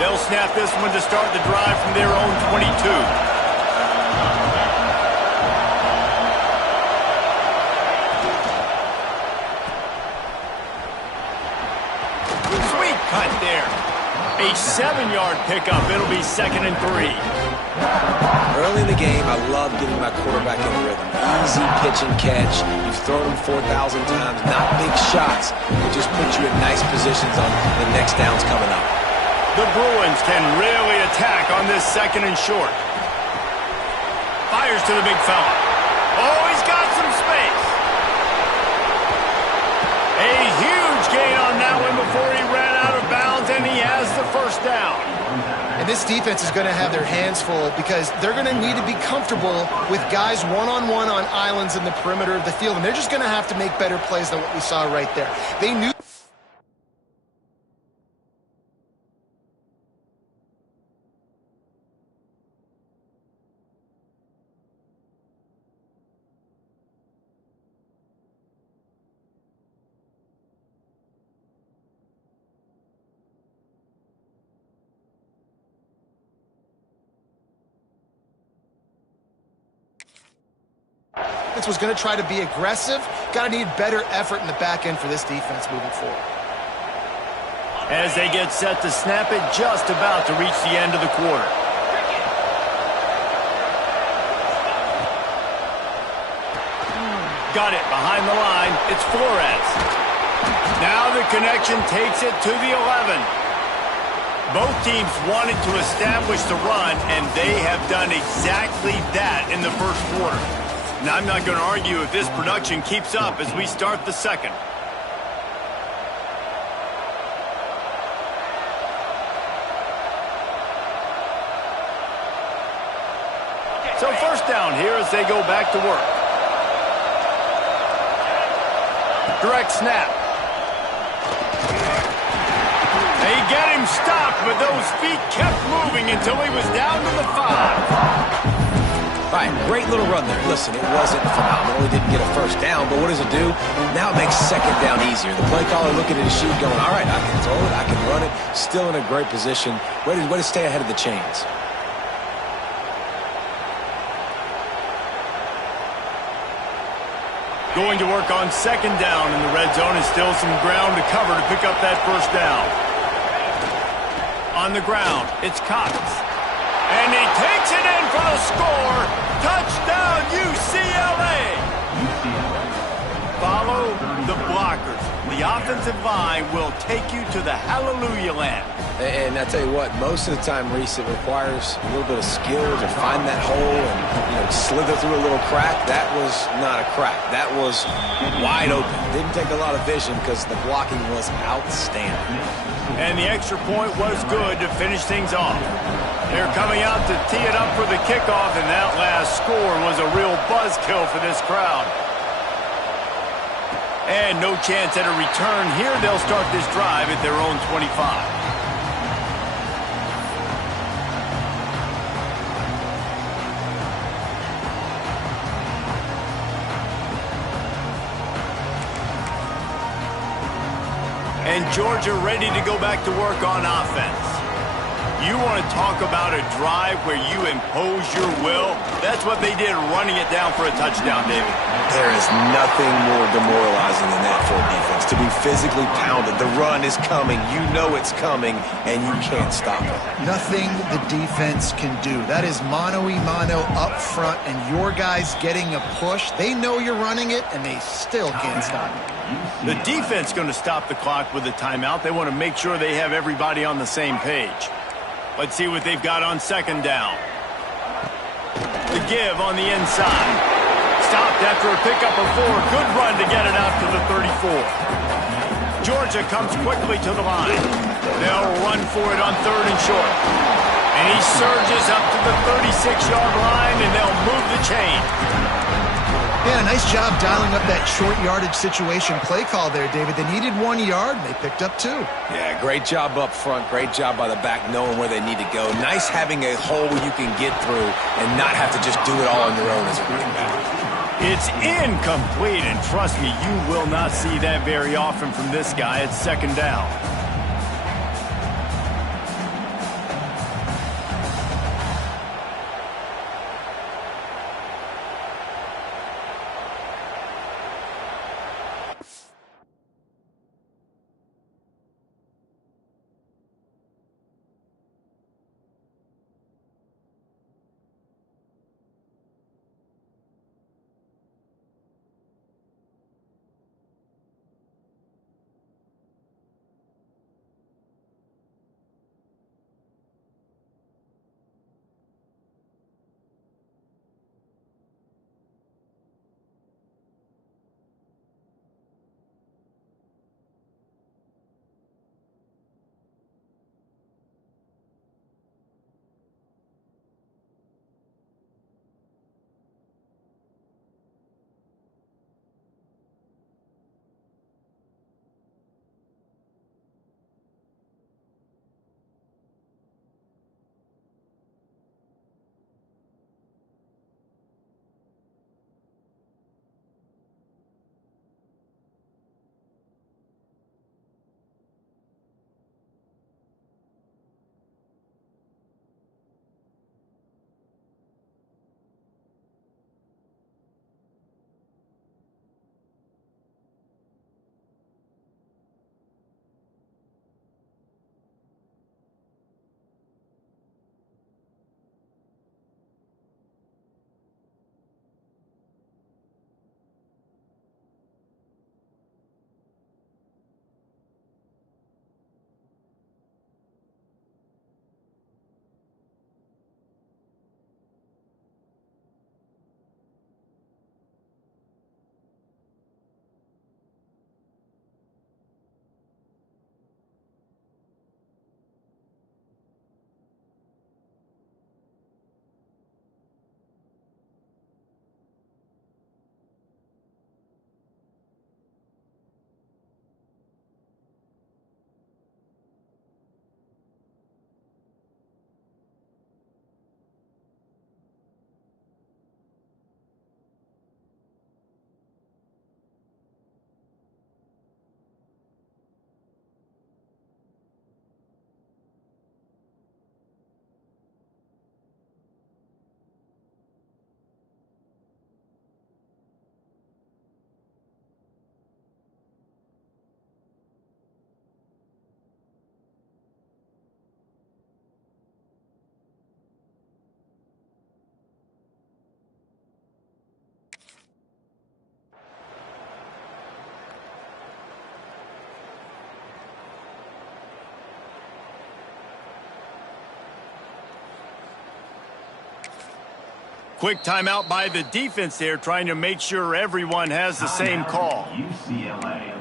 They'll snap this one to start the drive from their own 22. Sweet cut there. A 7-yard pickup. It'll be 2nd and 3. Early in the game, I love getting my quarterback in rhythm. Easy pitch and catch. You've thrown him 4,000 times. Not big shots, but just put you in nice positions on the next downs coming up. The Bruins can really attack on this 2nd and short. Fires to the big fella. Oh, he's got some space. A huge gain on that one before he ran out of bounds, and he has the first down. And this defense is going to have their hands full because they're going to need to be comfortable with guys one-on-one on islands in the perimeter of the field. And they're just going to have to make better plays than what we saw right there. They knew. Was going to try to be aggressive. Got to need better effort in the back end for this defense moving forward. As they get set to snap it, just about to reach the end of the quarter. Got it behind the line. It's Flores. Now the connection takes it to the 11. Both teams wanted to establish the run, and they have done exactly that in the first quarter. Now, I'm not going to argue if this production keeps up as we start the second. So first down here as they go back to work. Direct snap. They get him stopped, but those feet kept moving until he was down to the 5. All right, great little run there. Listen, it wasn't phenomenal. He didn't get a first down, but what does it do? Now it makes second down easier. The play caller looking at his sheet going, all right, I can throw it, I can run it. Still in a great position. Way to stay ahead of the chains. Going to work on second down in the red zone is still some ground to cover to pick up that first down. On the ground, it's Cox. And he takes it in for the score. Touchdown, UCLA. Follow the blockers. The offensive line will take you to the hallelujah land. And I tell you what, most of the time, Reese, it requires a little bit of skill to find that hole and, slither through a little crack. That was not a crack. That was wide open. Didn't take a lot of vision because the blocking was outstanding. And the extra point was good to finish things off. They're coming out to tee it up for the kickoff, and that last score was a real buzzkill for this crowd. And no chance at a return here. They'll start this drive at their own 25. And Georgia ready to go back to work on offense. You want to talk about a drive where you impose your will? That's what they did, running it down for a touchdown, David. There is nothing more demoralizing than that for a defense. To be physically pounded. The run is coming. You know it's coming, and you can't stop it. Nothing the defense can do. That is mano-a-mano up front, and your guys getting a push. They know you're running it, and they still can't stop it. The defense going to stop the clock with a timeout. They want to make sure they have everybody on the same page. Let's see what they've got on second down. The give on the inside. Stopped after a pickup of 4. Good run to get it out to the 34. Georgia comes quickly to the line. They'll run for it on third and short. And he surges up to the 36-yard line, and they'll move the chain. Yeah, nice job dialing up that short yardage situation play call there, David. They needed 1 yard, and they picked up 2. Yeah, great job up front. Great job by the back knowing where they need to go. Nice having a hole you can get through and not have to just do it all on your own as a running back. It's incomplete, and trust me, you will not see that very often from this guy at second down. Quick timeout by the defense there, trying to make sure everyone has the same call. UCLA.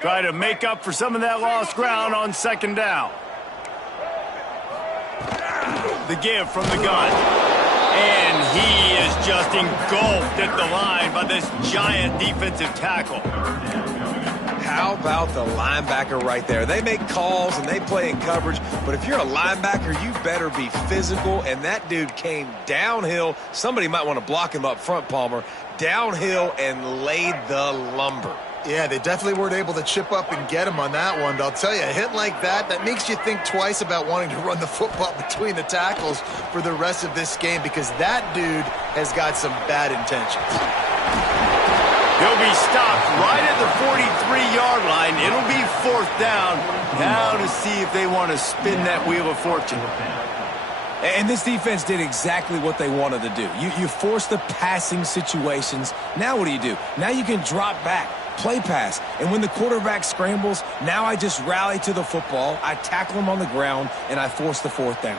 Try to make up for some of that lost ground on second down. The give from the gun. And he is just engulfed at the line by this giant defensive tackle. How about the linebacker right there? They make calls and they play in coverage, but if you're a linebacker, you better be physical, and that dude came downhill. Somebody might want to block him up front, Palmer. Downhill and laid the lumber. Yeah, they definitely weren't able to chip up and get him on that one. But I'll tell you, a hit like that makes you think twice about wanting to run the football between the tackles for the rest of this game, because that dude has got some bad intentions. He'll be stopped right at the 43-yard line. It'll be 4th down. Now to see if they want to spin that wheel of fortune. And this defense did exactly what they wanted to do. You force the passing situations. Now what do? Now you can drop back, play pass. And when the quarterback scrambles, now I just rally to the football, I tackle him on the ground, and I force the 4th down.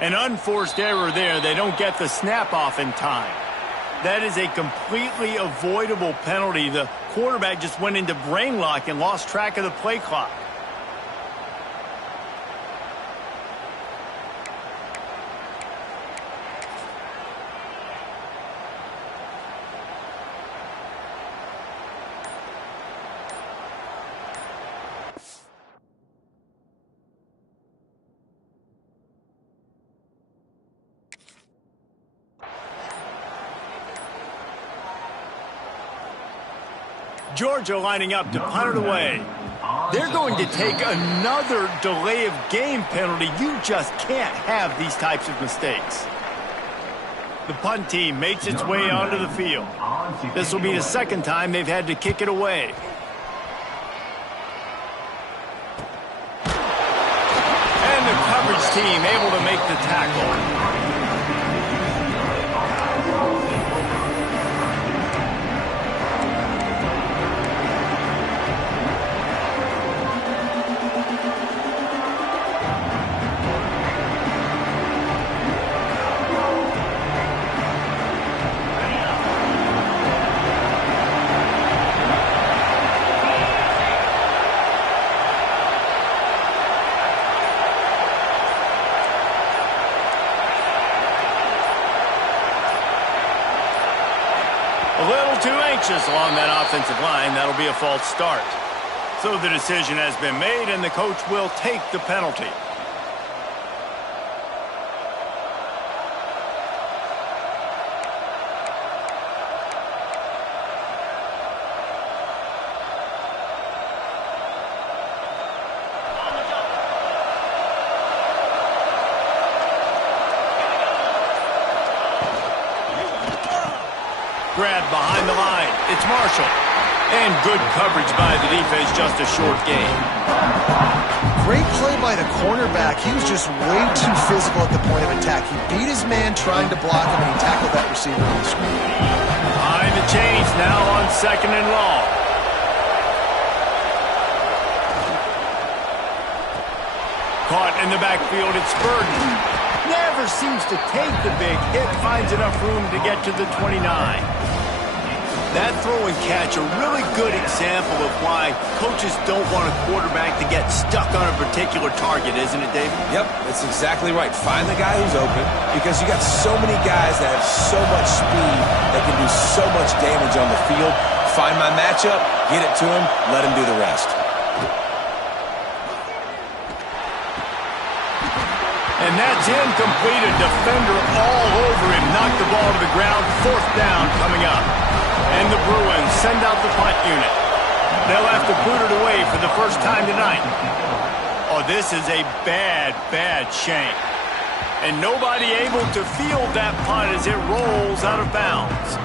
An unforced error there. They don't get the snap off in time. That is a completely avoidable penalty. The quarterback just went into brain lock and lost track of the play clock. Georgia lining up to punt it away. They're going to take another delay of game penalty. You just can't have these types of mistakes. The punt team makes its way onto the field. This will be the second time they've had to kick it away. And the coverage team able to make the tackle. Along that offensive line, that'll be a false start. So the decision has been made, and the coach will take the penalty. Grab behind the line. It's Marshall. And good coverage by the defense, just a short gain. Great play by the cornerback. He was just way too physical at the point of attack. He beat his man trying to block him, and he tackled that receiver on the screen. Behind the chains now on 2nd and long. Caught in the backfield, it's Burden. Never seems to take the big hit, finds enough room to get to the 29. That throw and catch, a really good example of why coaches don't want a quarterback to get stuck on a particular target, isn't it, David? Yep, that's exactly right. Find the guy who's open, because you got so many guys that have so much speed that can do so much damage on the field. Find my matchup, get it to him, let him do the rest. And that's incomplete. A defender all over him. Knocked the ball to the ground. 4th down coming up. And the Bruins send out the punt unit. They'll have to boot it away for the first time tonight. Oh, this is a bad, bad shank. And nobody able to field that punt as it rolls out of bounds.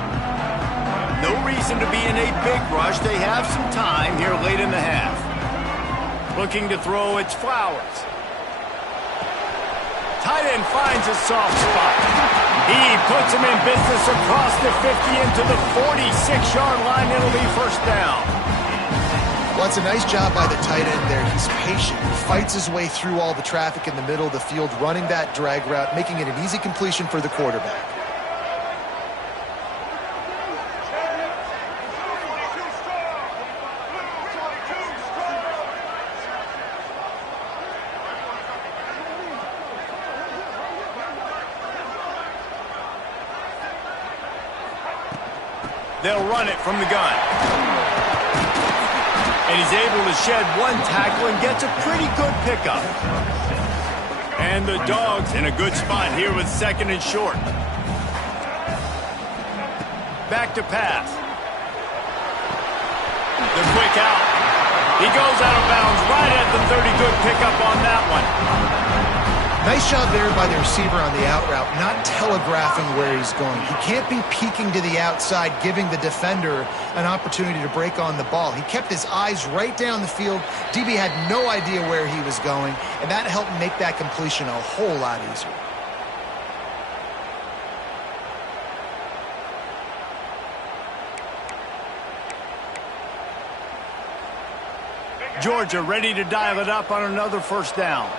No reason to be in a big rush. They have some time here late in the half. Looking to throw, it's Flowers. Tight end finds a soft spot. He puts him in business across the 50 into the 46-yard line. It'll be first down. Well, it's a nice job by the tight end there. He's patient. He fights his way through all the traffic in the middle of the field, running that drag route, making it an easy completion for the quarterback. They'll run it from the gun. And he's able to shed one tackle and gets a pretty good pickup. And the Dogs in a good spot here with second and short. Back to pass. The quick out. He goes out of bounds right at the 30. Good pickup on that one. Nice job there by the receiver on the out route, not telegraphing where he's going. He can't be peeking to the outside, giving the defender an opportunity to break on the ball. He kept his eyes right down the field. DB had no idea where he was going, and that helped make that completion a whole lot easier. Georgia ready to dial it up on another first down.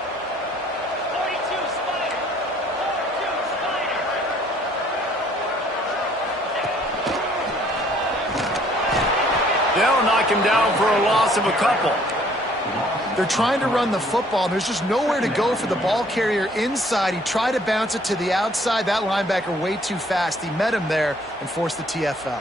They'll knock him down for a loss of a couple. They're trying to run the football, and there's just nowhere to go for the ball carrier inside. He tried to bounce it to the outside. That linebacker way too fast. He met him there and forced the TFL.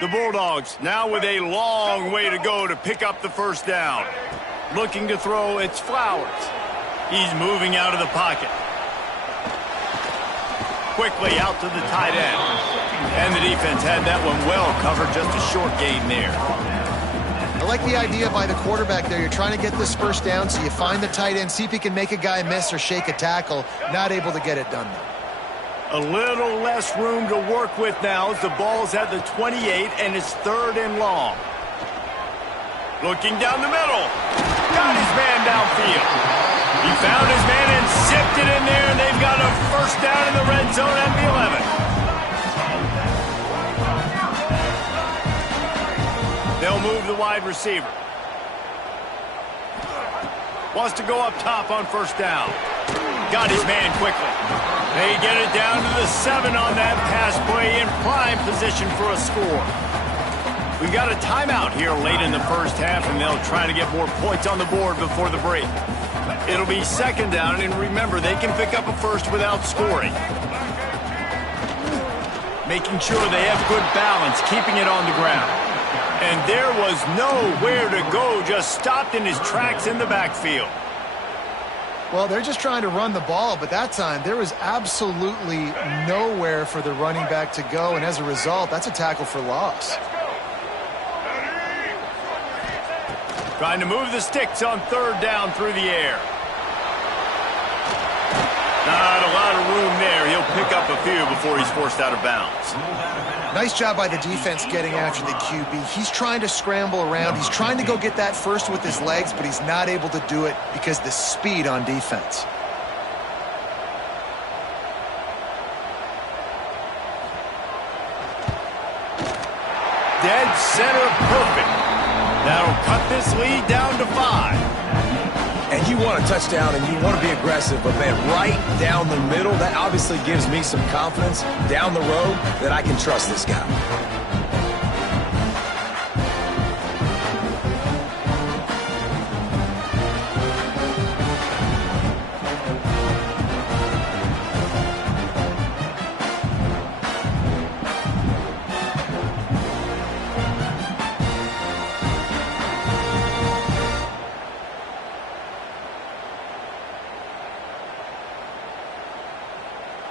The Bulldogs now with a long way to go to pick up the first down. Looking to throw, it's Flowers. He's moving out of the pocket. Quickly out to the tight end. And the defense had that one well covered, just a short gain there. I like the idea by the quarterback there. You're trying to get this first down, so you find the tight end, see if he can make a guy miss or shake a tackle. Not able to get it done, though. A little less room to work with now as the ball's at the 28 and it's third and long. Looking down the middle. Got his man downfield. He found his man and zipped it in there, and they've got a first down in the red zone at the 11. They'll move the wide receiver. Wants to go up top on first down. Got his man quickly. They get it down to the 7 on that pass play in prime position for a score. We've got a timeout here late in the first half, and they'll try to get more points on the board before the break. It'll be second down, and remember, they can pick up a first without scoring. Making sure they have good balance, keeping it on the ground. And there was nowhere to go, just stopped in his tracks in the backfield. Well, they're just trying to run the ball, but that time there was absolutely nowhere for the running back to go, and as a result, that's a tackle for loss. Trying to move the sticks on third down through the air. Not a lot of room there. He'll pick up a few before he's forced out of bounds. Nice job by the defense getting after the QB. He's trying to scramble around. He's trying to go get that first with his legs, but he's not able to do it because of the speed on defense. Dead center perfect. That'll cut this lead down to 5. And you want a touchdown and you want to be aggressive, but man, right down the middle, that obviously gives me some confidence down the road that I can trust this guy.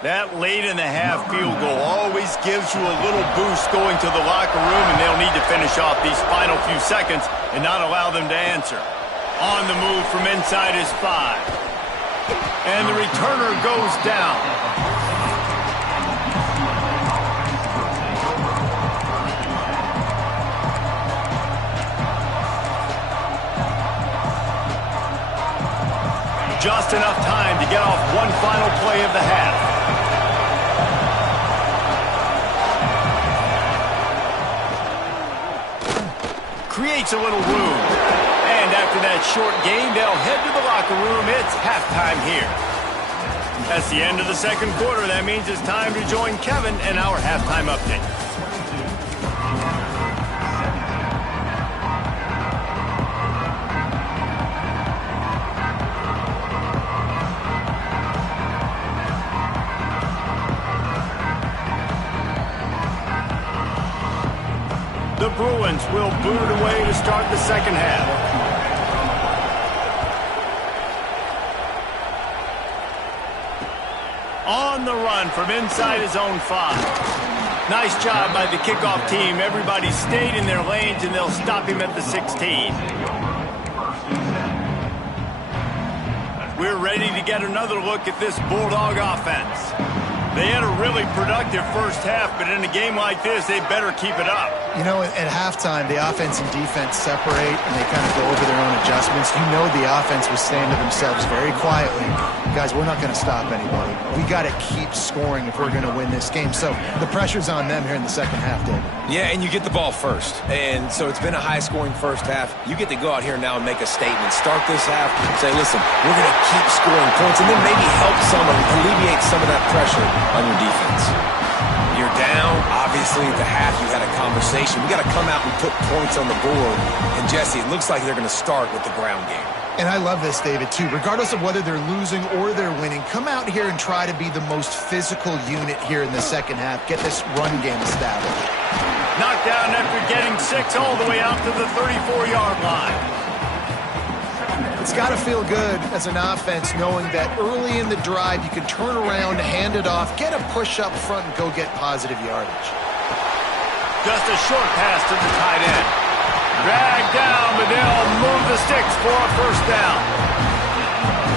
That late in the half field goal always gives you a little boost going to the locker room, and they'll need to finish off these final few seconds and not allow them to answer. On the move from inside his 5. And the returner goes down. Just enough time to get off one final play of the half. Creates a little room. And after that short game, they'll head to the locker room. It's halftime here. That's the end of the second quarter. That means it's time to join Kevin in our halftime update. The Bruins will boot it away to start the second half. On the run from inside his own 5. Nice job by the kickoff team. Everybody stayed in their lanes, and they'll stop him at the 16. We're ready to get another look at this Bulldog offense. They had a really productive first half, but in a game like this, they better keep it up. You know, at halftime, the offense and defense separate, and they kind of go over their own adjustments. You know the offense was saying to themselves very quietly, guys, we're not going to stop anybody. We got to keep scoring if we're going to win this game. So the pressure's on them here in the second half, David. Yeah, and you get the ball first. And so it's been a high-scoring first half. You get to go out here now and make a statement. Start this half, say, listen, we're going to keep scoring points, and then maybe help alleviate some of that pressure on your defense. You're down. Obviously, at the half, you had a conversation. We got to come out and put points on the board. And, Jesse, it looks like they're going to start with the ground game. And I love this, David, too. Regardless of whether they're losing or they're winning, come out here and try to be the most physical unit here in the second half. Get this run game established. Knocked down after getting 6 all the way out to the 34-yard line. It's got to feel good as an offense knowing that early in the drive you can turn around, hand it off, get a push up front, and go get positive yardage. Just a short pass to the tight end. Dragged down, but they'll move the sticks for a first down.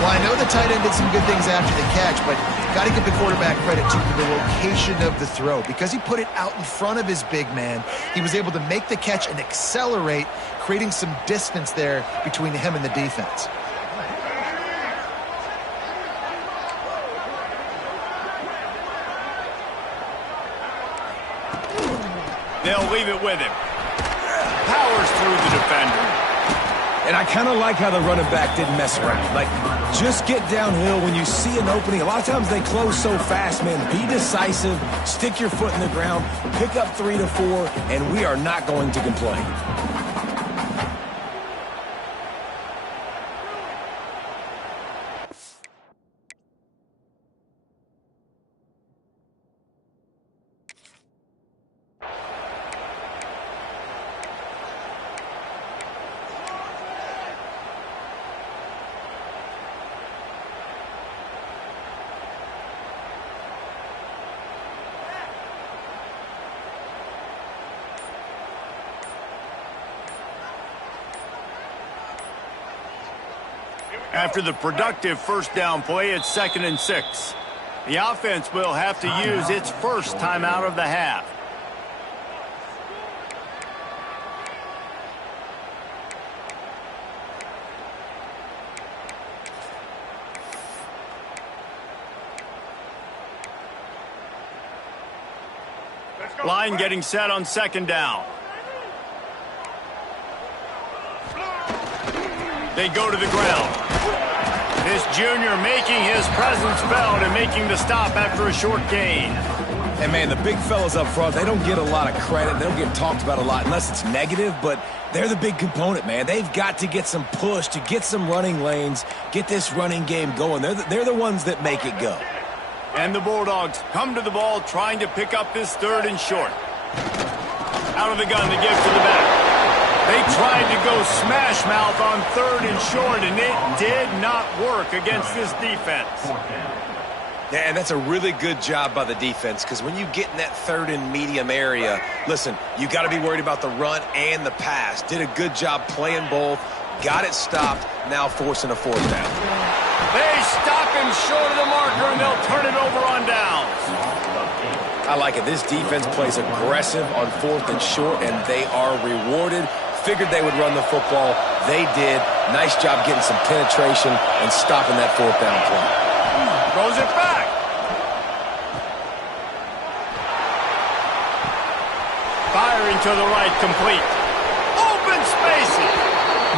Well, I know the tight end did some good things after the catch, but got to give the quarterback credit, too, for the location of the throw. Because he put it out in front of his big man, he was able to make the catch and accelerate, creating some distance there between him and the defense. They'll leave it with him. Powers through the defender. And I kind of like how the running back didn't mess around. Like, just get downhill when you see an opening. A lot of times they close so fast, man. Be decisive, stick your foot in the ground, pick up 3 to 4, and we are not going to complain. After the productive first down play, it's 2nd and 6. The offense will have to use its first timeout of the half. Line getting set on 2nd down. They go to the ground. This junior making his presence felt and making the stop after a short gain. And, man, the big fellas up front, they don't get a lot of credit. They don't get talked about a lot unless it's negative, but they're the big component, man. They've got to get some push, to get some running lanes, get this running game going. They're the ones that make it go. And the Bulldogs come to the ball trying to pick up this 3rd and short. Out of the gun to give to the back. They tried to go smash mouth on 3rd and short, and it did not work against this defense. Yeah, and that's a really good job by the defense, because when you get in that third and medium area, listen, you got to be worried about the run and the pass. Did a good job playing both, got it stopped, now forcing a fourth down. They stop him short of the marker, and they'll turn it over on downs. I like it. This defense plays aggressive on fourth and short, and they are rewarded. Figured they would run the football. They did. Nice job getting some penetration and stopping that fourth down play. Throws it back. Firing to the right, complete. Open spaces.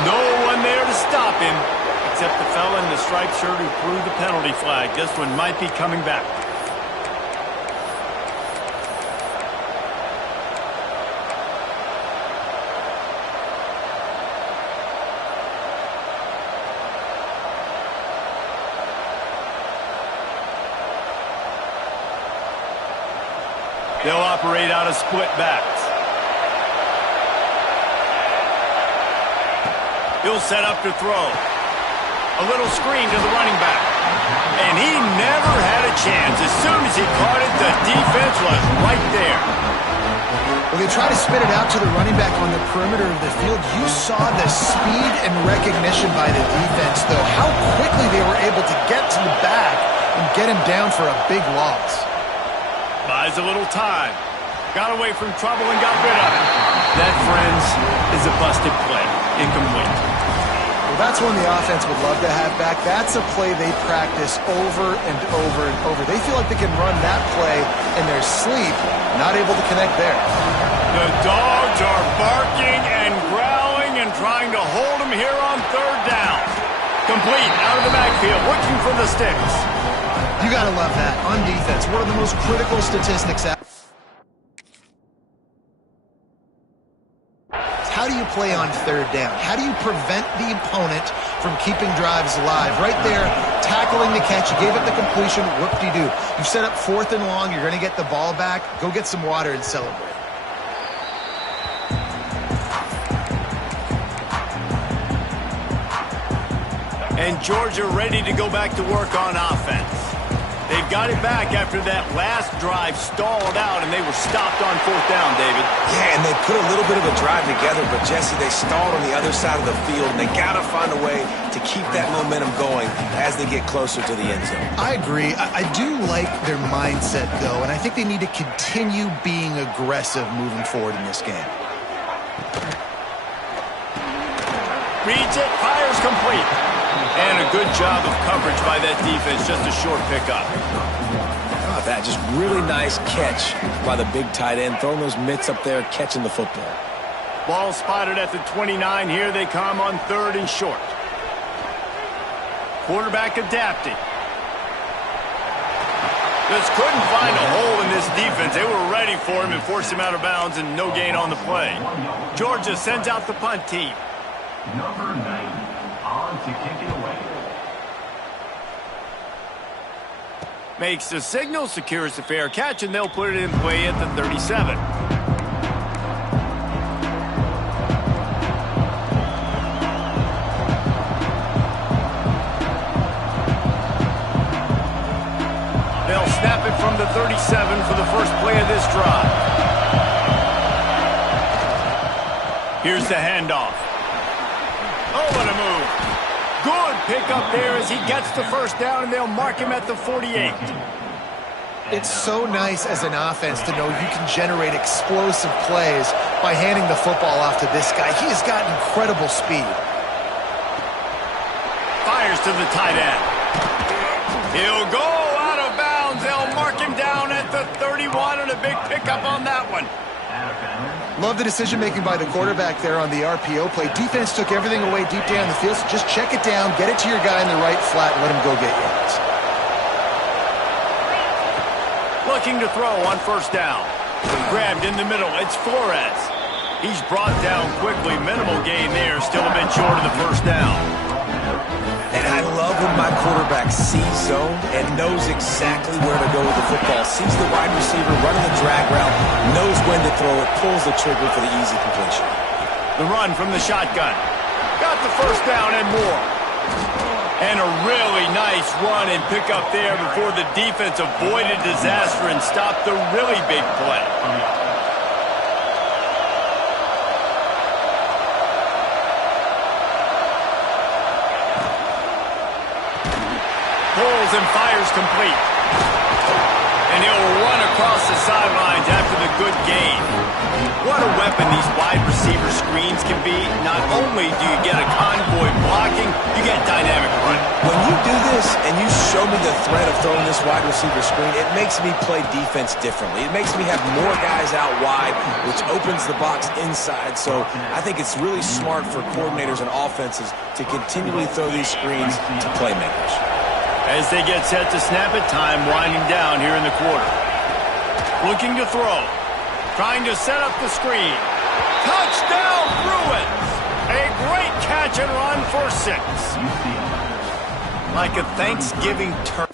No one there to stop him, except the fella in the striped shirt who threw the penalty flag. This one might be coming back. They'll operate out of split backs. He'll set up to throw. A little screen to the running back. And he never had a chance. As soon as he caught it, the defense was right there. Well, they try to spit it out to the running back on the perimeter of the field. You saw the speed and recognition by the defense, though. How quickly they were able to get to the back and get him down for a big loss. Buys a little time. Got away from trouble and got rid of it. That, friends, is a busted play. Incomplete. Well, that's one the offense would love to have back. That's a play they practice over and over and over. They feel like they can run that play in their sleep, not able to connect there. The dogs are barking and growling and trying to hold him here on third down. Complete, out of the backfield, looking for the sticks. You got to love that. On defense, one of the most critical statistics out. How do you play on third down? How do you prevent the opponent from keeping drives alive? Right there, tackling the catch. You gave it the completion. Whoop-de-doo. You've set up fourth and long. You're going to get the ball back. Go get some water and celebrate. And Georgia ready to go back to work on offense. They've got it back after that last drive stalled out, and they were stopped on fourth down, David. Yeah, and they put a little bit of a drive together, but, Jesse, they stalled on the other side of the field, and they got to find a way to keep that momentum going as they get closer to the end zone. I agree. I do like their mindset, though, and I think they need to continue being aggressive moving forward in this game. Reads it, fires complete. And a good job of coverage by that defense, just a short pickup. How about that? Just really nice catch by the big tight end, throwing those mitts up there, catching the football. Ball spotted at the 29. Here they come on third and short. Quarterback adapting. Just couldn't find a hole in this defense. They were ready for him and forced him out of bounds, and no gain on the play. Georgia sends out the punt team. Number 90. On to kick it away. Makes the signal, secures the fair catch, and they'll put it in play at the 37. They'll snap it from the 37 for the first play of this drive. Here's the handoff. Oh, what a move. Good pickup there as he gets the first down, and they'll mark him at the 48. It's so nice as an offense to know you can generate explosive plays by handing the football off to this guy. He has got incredible speed. Fires to the tight end. He'll go out of bounds. They'll mark him down at the 31, and a big pickup on that one. Love the decision-making by the quarterback there on the RPO play. Defense took everything away deep down the field, so just check it down, get it to your guy in the right flat, and let him go get yards. Looking to throw on first down. Grabbed in the middle. It's Flores. He's brought down quickly. Minimal gain there. Still a bit short of the first down. And I love when my quarterback sees zone and knows exactly where to go with the football. Sees the wide receiver running the drag route, knows when to throw it, pulls the trigger for the easy completion. The run from the shotgun. Got the first down and more. And a really nice run and pick up there before the defense avoided disaster and stopped the really big play. Pulls and fires complete. And he'll run across the sidelines after the good gain. What a weapon these wide receiver screens can be. Not only do you get a convoy blocking, you get dynamic running. When you do this and you show me the threat of throwing this wide receiver screen, it makes me play defense differently. It makes me have more guys out wide, which opens the box inside. So I think it's really smart for coordinators and offenses to continually throw these screens to playmakers. As they get set to snap it, time winding down here in the quarter. Looking to throw. Trying to set up the screen. Touchdown, Bruins! A great catch and run for 6. Like a Thanksgiving turkey.